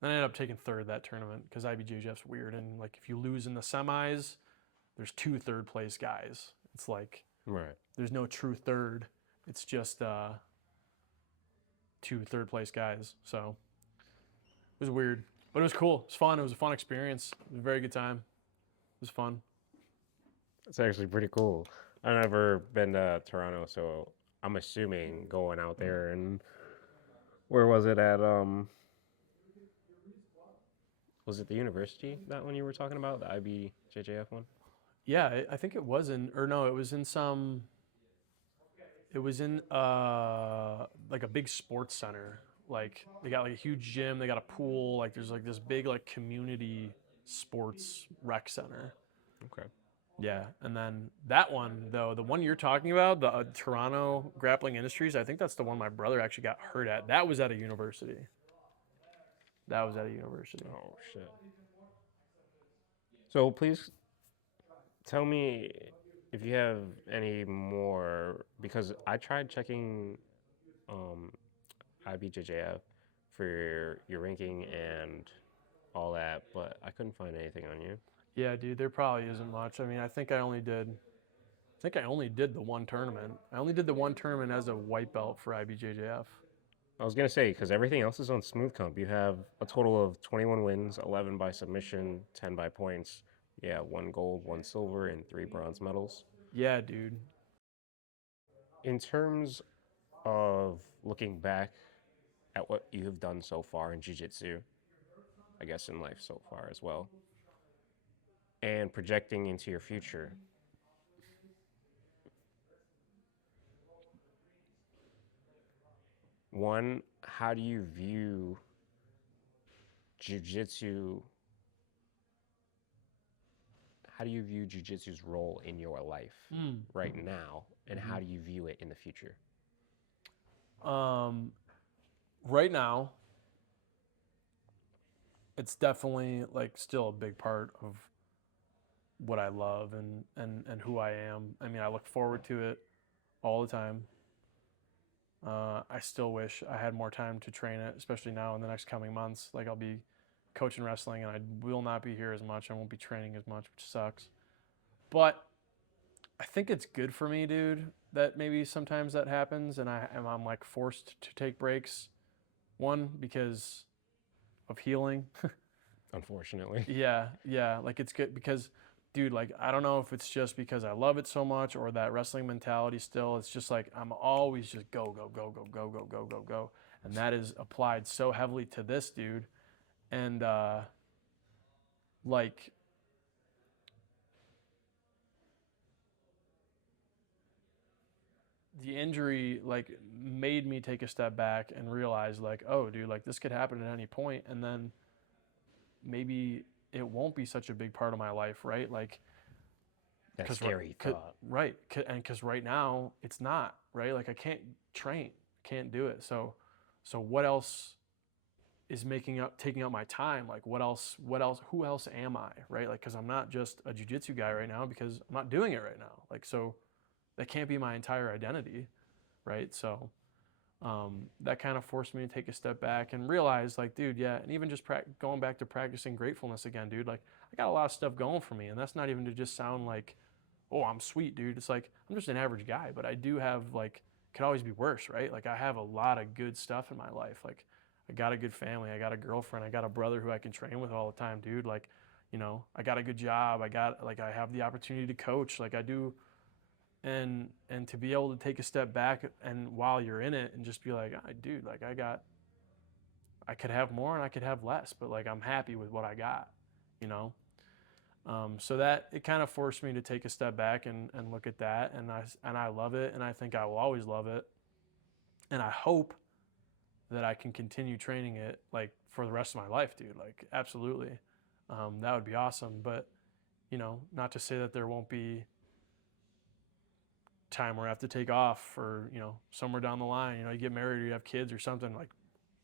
Then I ended up taking third that tournament because IBJJF's weird, and like if you lose in the semis, there's 2 third place guys. It's like right. there's no true third. It's just 2 third place guys. So it was weird, but it was cool. It was fun. It was a fun experience. It was a very good time. It was fun. It's actually pretty cool. I've never been to Toronto, so I'm assuming going out there and where was it at? Was it the university, that one you were talking about, the IBJJF one? Yeah, I think it was in, or no, it was in some. It was in like a big sports center. Like they got like a huge gym. They got a pool. Like there's like this big like community sports rec center. Okay. Yeah, and then that one though, the one you're talking about, the Toronto Grappling Industries, I think that's the one my brother actually got hurt at. That was at a university. Oh shit. So please tell me if you have any more, because I tried checking IBJJF for your ranking and all that, but I couldn't find anything on you. Yeah, dude, there probably isn't much. I mean, I think I only did the one tournament. I only did the one tournament as a white belt for IBJJF. I was going to say, because everything else is on Smooth Comp. You have a total of 21 wins, 11 by submission, 10 by points. Yeah, 1 gold, 1 silver, and 3 bronze medals. Yeah, dude. In terms of looking back at what you have done so far in jiu-jitsu, I guess in life so far as well, and projecting into your future, one, how do you view jiu-jitsu? How do you view jiu-jitsu's role in your life right now, and how do you view it in the future? Right now, it's definitely like still a big part of what I love and who I am. I mean, I look forward to it all the time. I still wish I had more time to train it, especially now in the next coming months. Like I'll be coaching wrestling and I will not be here as much. I won't be training as much, which sucks. But I think it's good for me, dude, that maybe sometimes that happens and I'm like forced to take breaks. One, because of healing. Unfortunately. Yeah. Like it's good because, dude, like I don't know if it's just because I love it so much or that wrestling mentality still. It's just like I'm always just go. And that is applied so heavily to this, dude. And like the injury like made me take a step back and realize like, oh, dude, like this could happen at any point, and then maybe it won't be such a big part of my life, right? Like, That scary thought. right? And because right now it's not, right? Like I can't train, can't do it. So what else is taking up my time? Like what else, who else am I, right? Like, cause I'm not just a jiu-jitsu guy right now because I'm not doing it right now. Like, so that can't be my entire identity, right? So that kind of forced me to take a step back and realize like, dude, yeah. And even just going back to practicing gratefulness again, dude, like I got a lot of stuff going for me, and that's not even to just sound like, oh, I'm sweet, dude. It's like, I'm just an average guy, but I do have like, could always be worse, right? Like I have a lot of good stuff in my life. Like I got a good family. I got a girlfriend. I got a brother who I can train with all the time, dude. Like, you know, I got a good job. I have the opportunity to coach. Like I do. And to be able to take a step back and while you're in it and just be like, dude, like I could have more and I could have less, but like I'm happy with what I got, you know? So that it kind of forced me to take a step back and look at that, and I love it, and I think I will always love it, and I hope that I can continue training it like for the rest of my life, dude. Like absolutely, that would be awesome. But you know, not to say that there won't be time where I have to take off, or you know, somewhere down the line, you know, you get married or you have kids or something. Like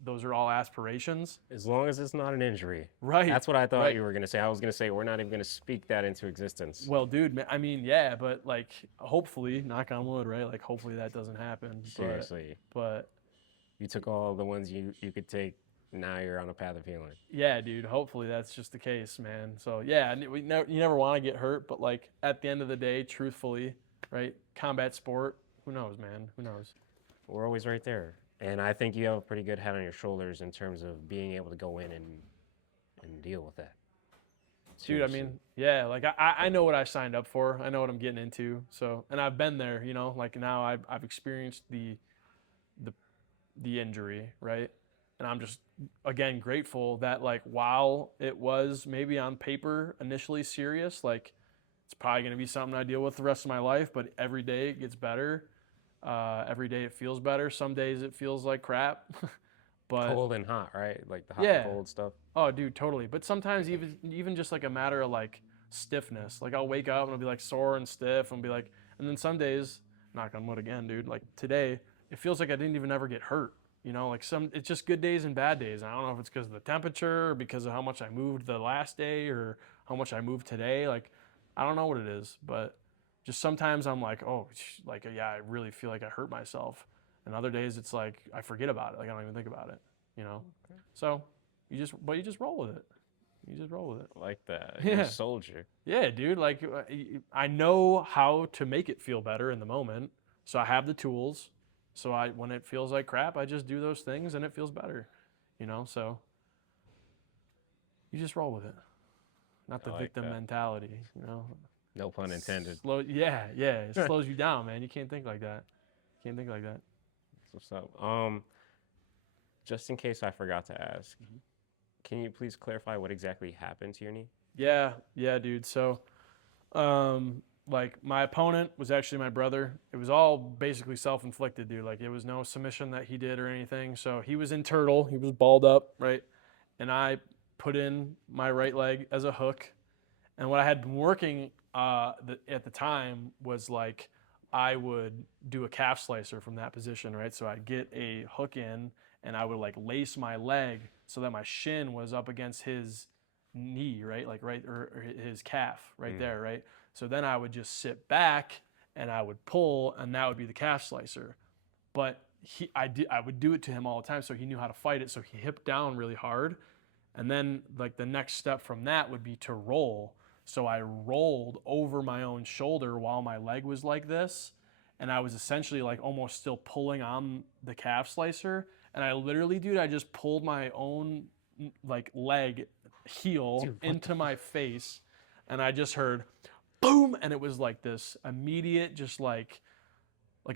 those are all aspirations. As long as it's not an injury. Right. That's what I thought right. you were going to say. I was going to say we're not even going to speak that into existence. Well, dude, I mean, yeah, but like, hopefully, knock on wood, right? Like, hopefully that doesn't happen. Seriously. But you took all the ones you could take. Now you're on a path of healing. Yeah, dude. Hopefully that's just the case, man. So yeah, you never want to get hurt, but like at the end of the day, truthfully, right? Combat sport. Who knows, man? Who knows? We're always right there. And I think you have a pretty good head on your shoulders in terms of being able to go in and deal with that. Dude, I mean, yeah, like I know what I signed up for. I know what I'm getting into. So, and I've been there, you know, like now I've experienced the injury, right? And I'm just, again, grateful that like while it was maybe on paper initially serious, like it's probably going to be something I deal with the rest of my life, but every day it gets better. Every day it feels better. Some days it feels like crap. But cold and hot, right? Like the hot and cold stuff. Oh, dude, totally. But sometimes even just like a matter of like stiffness. Like I'll wake up and I'll be like sore and stiff and be like, and then some days, knock on wood again, dude, like today, it feels like I didn't even ever get hurt. You know, like it's just good days and bad days. I don't know if it's because of the temperature or because of how much I moved the last day or how much I moved today. Like, I don't know what it is, but just sometimes I'm like, oh, like, yeah, I really feel like I hurt myself. And other days it's like, I forget about it. Like, I don't even think about it, you know? Okay. So you just roll with it. You just roll with it. Like that. Yeah. You're a soldier. Yeah, dude. Like, I know how to make it feel better in the moment. So I have the tools. So when it feels like crap, I just do those things and it feels better, you know? So you just roll with it. Not the victim mentality, you know? No pun intended. Yeah. It slows you down, man. You can't think like that. Can't think like that. That's what's up. Just in case I forgot to ask, can you please clarify what exactly happened to your knee? Yeah, dude. So, like my opponent was actually my brother. It was all basically self-inflicted, dude. Like it was no submission that he did or anything. So he was in turtle. He was balled up, right? And I put in my right leg as a hook. And what I had been working at the time was like I would do a calf slicer from that position, right? So I'd get a hook in and I would like lace my leg so that my shin was up against his knee, right? Like or his calf right there, right? So then I would just sit back and I would pull, and that would be the calf slicer. But I would do it to him all the time, so he knew how to fight it. So he hipped down really hard, and then like the next step from that would be to roll. So I rolled over my own shoulder while my leg was like this, and I was essentially like almost still pulling on the calf slicer. And I literally, dude, I just pulled my own like leg heel into my face, and I just heard boom, and it was like this immediate, just like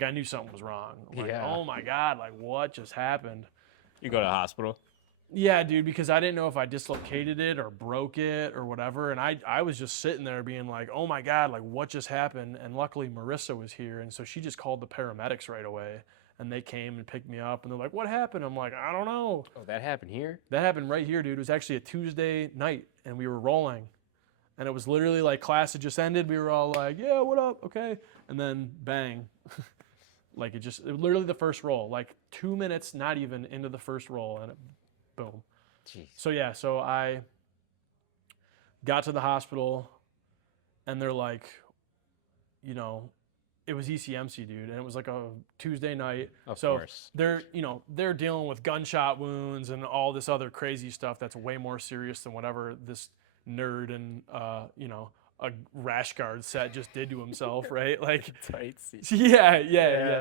I knew something was wrong. I'm like, oh my God, like what just happened? You go to the hospital? Yeah, dude, because I didn't know if I dislocated it or broke it or whatever. And I was just sitting there being like, oh my God, like what just happened? And luckily Marissa was here. And so she just called the paramedics right away. And they came and picked me up. And they're like, what happened? I'm like, I don't know. Oh, that happened here? That happened right here, dude. It was actually a Tuesday night and we were rolling. And it was literally like class had just ended. We were all like, yeah, what up? Okay. And then bang. Like it literally the first roll, like 2 minutes, not even into the first roll. And boom. Jeez. So yeah, so I got to the hospital and they're like, you know, it was ECMC, dude, and it was like a Tuesday night. Of so course. they're dealing with gunshot wounds and all this other crazy stuff that's way more serious than whatever this nerd and a rash guard set just did to himself, right? Like Tight seat. yeah,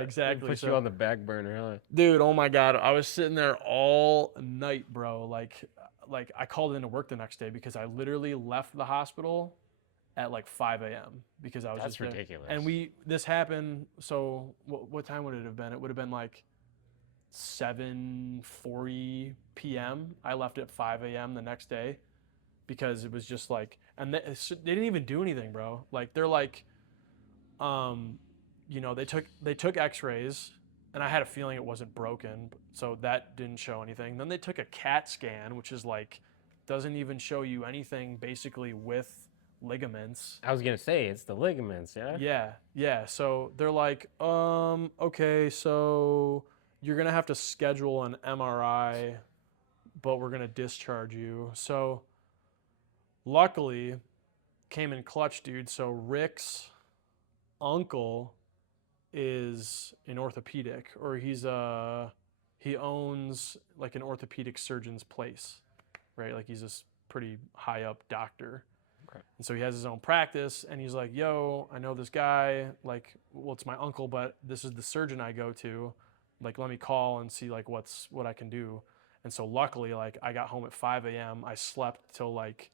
exactly. Put you on the back burner, huh? Dude, oh my God, I was sitting there all night, bro. Like I called into work the next day because I literally left the hospital at like 5 a.m. because I was That's just there. ridiculous. And this happened. So what time would it have been? It would have been like 7:40 p.m. I left at 5 a.m. the next day because it was just like, and they didn't even do anything, bro. Like they're like, they took X-rays. And I had a feeling it wasn't broken, so that didn't show anything. Then they took a CAT scan, which is like, doesn't even show you anything basically with ligaments. I was going to say, it's the ligaments, yeah? Yeah. So they're like, okay, so you're going to have to schedule an MRI, but we're going to discharge you. So luckily, came in clutch, dude. So Rick's uncle is an orthopedic, or he owns like an orthopedic surgeon's place, right? Like he's this pretty high up doctor. Okay. And so he has his own practice and he's like, yo, I know this guy, like, well, it's my uncle, but this is the surgeon I go to. Like, let me call and see like what I can do. And so luckily, like I got home at 5 a.m. I slept till like,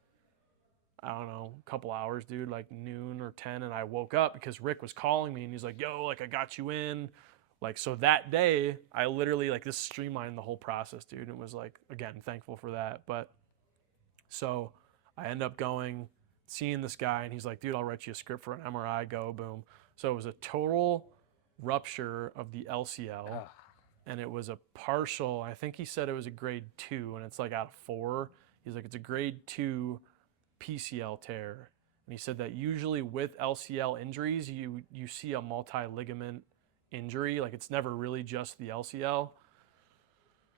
I don't know, a couple hours, dude, like noon or 10. And I woke up because Rick was calling me and he's like, yo, like I got you in. Like, so that day I literally like this streamlined the whole process, dude. And it was like, again, thankful for that. But so I end up going, seeing this guy and he's like, dude, I'll write you a script for an MRI, go, boom. So it was a total rupture of the LCL. And it was a partial, I think he said it was a grade 2 and it's like out of 4. He's like, it's a grade 2 PCL tear. And he said that usually with LCL injuries, you see a multi-ligament injury. Like it's never really just the LCL.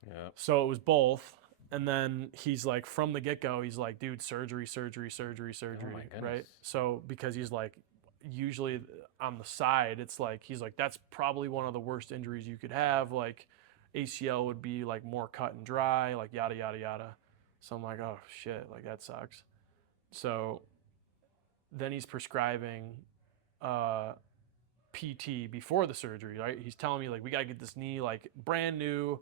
Yeah. So it was both. And then he's like, from the get-go, he's like, dude, surgery, Oh my goodness. right? So because he's like, usually on the side, it's like, he's like, that's probably one of the worst injuries you could have. Like ACL would be like more cut and dry, like yada, yada, yada. So I'm like, oh shit, like that sucks. So then he's prescribing PT before the surgery, right? He's telling me like, we got to get this knee like brand new,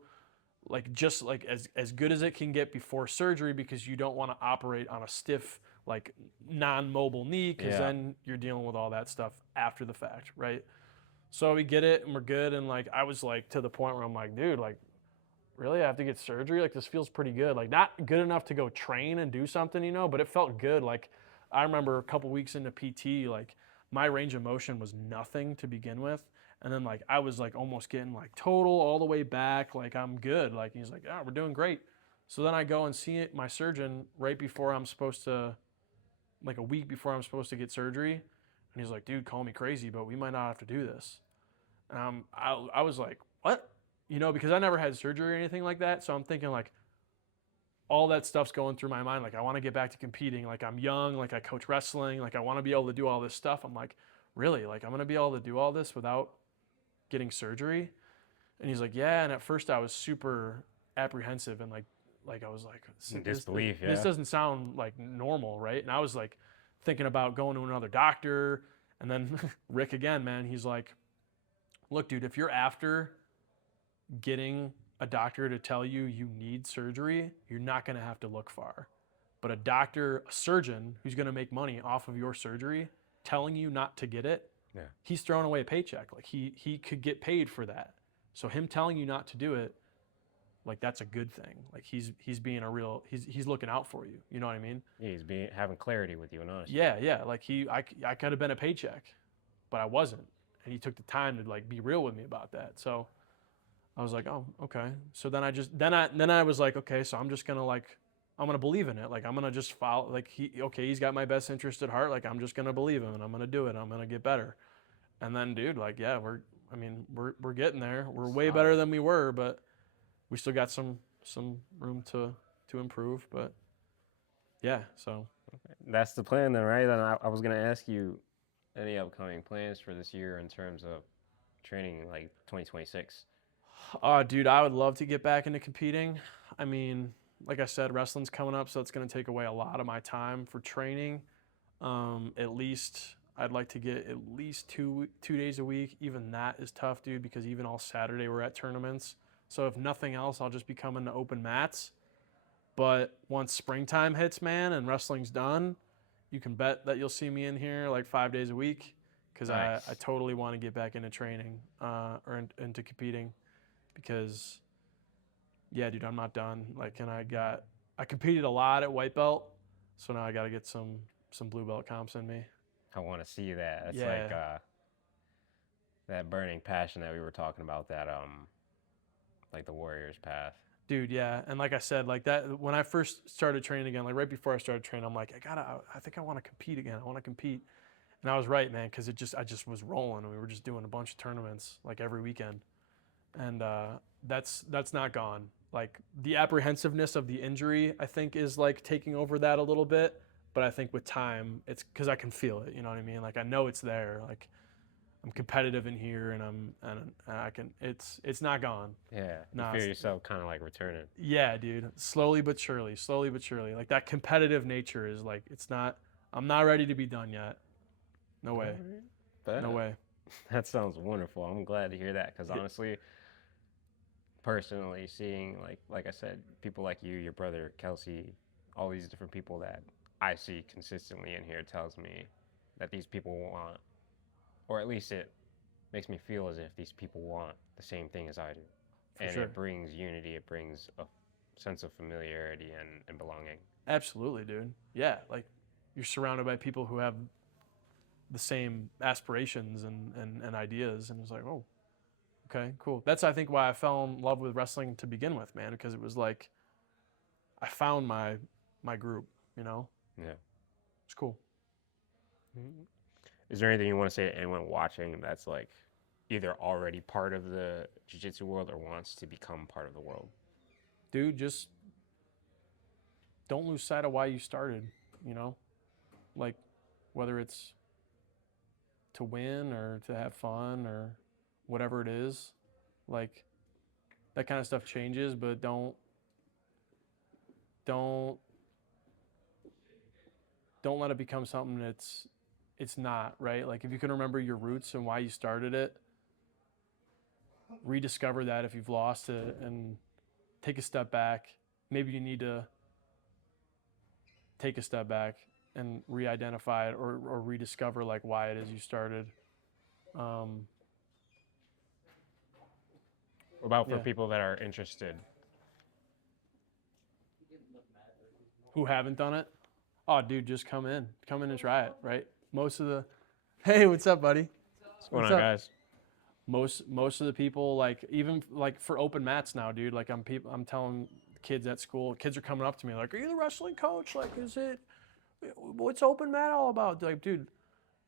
like just like as good as it can get before surgery because you don't want to operate on a stiff, like non-mobile knee because then you're dealing with all that stuff after the fact, right? So we get it and we're good. And like, I was like to the point where I'm like, dude, like, really, I have to get surgery? Like, this feels pretty good. Like, not good enough to go train and do something, but it felt good. Like, I remember a couple weeks into PT, like, my range of motion was nothing to begin with. And then, like, I was, like, almost getting, like, total all the way back. Like, I'm good. Like, he's like, we're doing great. So then I go and see my surgeon right before I'm supposed to, like, a week before I'm supposed to get surgery. And he's like, dude, call me crazy, but we might not have to do this. And I was like, what? Because I never had surgery or anything like that. So I'm thinking like all that stuff's going through my mind. Like I want to get back to competing. Like I'm young, like I coach wrestling. Like I want to be able to do all this stuff. I'm like, really? Like I'm going to be able to do all this without getting surgery? And he's like, yeah. And at first I was super apprehensive and like I was like, disbelief, this doesn't sound like normal, right? And I was like thinking about going to another doctor. And then Rick again, man, he's like, look, dude, if you're after getting a doctor to tell you you need surgery, you're not going to have to look far. But a surgeon who's going to make money off of your surgery, telling you not to get it, he's throwing away a paycheck. Like he could get paid for that. So him telling you not to do it, like that's a good thing. Like he's being a real, he's looking out for you. You know what I mean? Yeah, he's having clarity with you and honesty. Yeah. Like I could have been a paycheck, but I wasn't, and he took the time to like be real with me about that. So I was like, oh, okay. So then I was like, okay, so I'm just gonna like, I'm gonna believe in it. Like I'm gonna just follow. Like he's got my best interest at heart. Like I'm just gonna believe him, and I'm gonna do it. I'm gonna get better. And then, dude, like, yeah, we're getting there. We're way better than we were, but we still got some room to improve. But yeah, so That's the plan then, right? And I was gonna ask you any upcoming plans for this year in terms of training, like 2026. dude, I would love to get back into competing. I mean, like I said, wrestling's coming up, so it's gonna take away a lot of my time for training. At least I'd like to get at least 2 days a week. Even that is tough, dude, because even all Saturday we're at tournaments. So if nothing else, I'll just be coming to open mats. But once springtime hits, man, and wrestling's done, you can bet that you'll see me in here like 5 days a week because Nice. I totally want to get back into training or into competing because, yeah, dude, I'm not done. Like, and I competed a lot at white belt, so now I got to get some blue belt comps in me. I want to see that. It's Yeah. like that burning passion that we were talking about. That like the warrior's path. Dude, yeah, and like I said, like that when I first started training again, like right before I started training, I'm like, I think I want to compete again. I want to compete, and I was right, man, because I just was rolling, and we were just doing a bunch of tournaments like every weekend, and that's not gone. Like the apprehensiveness of the injury, I think, is like taking over that a little bit, but I think with time, it's because I can feel it. You know what I mean? Like I know it's there. Like I'm competitive in here, and I can. It's not gone. Yeah, you Nah, feel yourself kind of like returning. yeah, dude. Slowly but surely. Slowly but surely. Like that competitive nature is like it's not. I'm not ready to be done yet. No way. But No way. that sounds wonderful. I'm glad to hear that because honestly, personally, seeing like I said, people like you, your brother Kelsey, all these different people that I see consistently in here tells me that these people want, or at least it makes me feel as if these people want the same thing as I do. And sure. it brings unity, it brings a sense of familiarity and belonging. Absolutely, dude. Yeah, like you're surrounded by people who have the same aspirations and ideas, and it's like, oh, okay, cool. That's I think why I fell in love with wrestling to begin with, man, because it was like I found my group. You know. Yeah. It's cool. Is there anything you want to say to anyone watching that's like either already part of the jiu-jitsu world or wants to become part of the world? Dude, just don't lose sight of why you started, you know? Like whether it's to win or to have fun or whatever it is, like that kind of stuff changes, but don't let it become something it's not, right? Like if you can remember your roots and why you started it, rediscover that if you've lost it and take a step back. Maybe you need to take a step back and re-identify it or rediscover like why it is you started. What about for Yeah. people that are interested? Who haven't done it? Oh, dude, just come in and try it, right? Most of the, hey, what's up, buddy? What's going What's on, up? guys? Most of the people, like even like for open mats now, dude, like I'm telling kids at school, kids are coming up to me like, are you the wrestling coach? Like, what's open mat all about? Like, dude,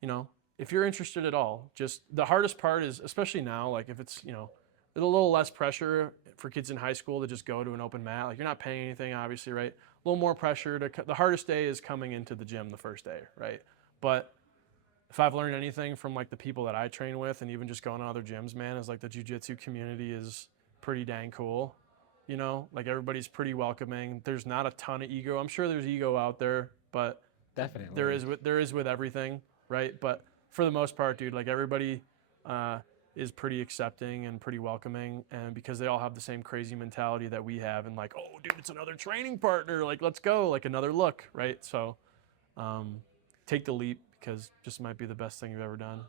you know, if you're interested at all, just the hardest part is, especially now, like if it's, you know, there's a little less pressure for kids in high school to just go to an open mat. Like you're not paying anything, obviously, right? A little more pressure the hardest day is coming into the gym the first day, right? But if I've learned anything from like the people that I train with and even just going to other gyms, man, is like the jiu-jitsu community is pretty dang cool. You know, like everybody's pretty welcoming. There's not a ton of ego. I'm sure there's ego out there, but Definitely. there is with everything, right? But for the most part, dude, like everybody is pretty accepting and pretty welcoming, and because they all have the same crazy mentality that we have, and like, oh, dude, it's another training partner, like let's go, like another look, right? So take the leap because just might be the best thing you've ever done.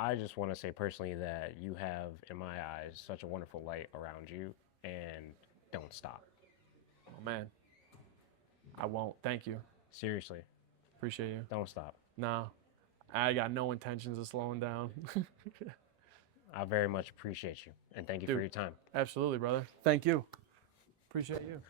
I just want to say personally that you have, in my eyes, such a wonderful light around you, and don't stop. Oh man, I won't. Thank you. Seriously, Appreciate you. don't stop. No, I got no intentions of slowing down. I very much appreciate you, and thank you for Dude. your time. Absolutely, brother. Thank you. Appreciate you.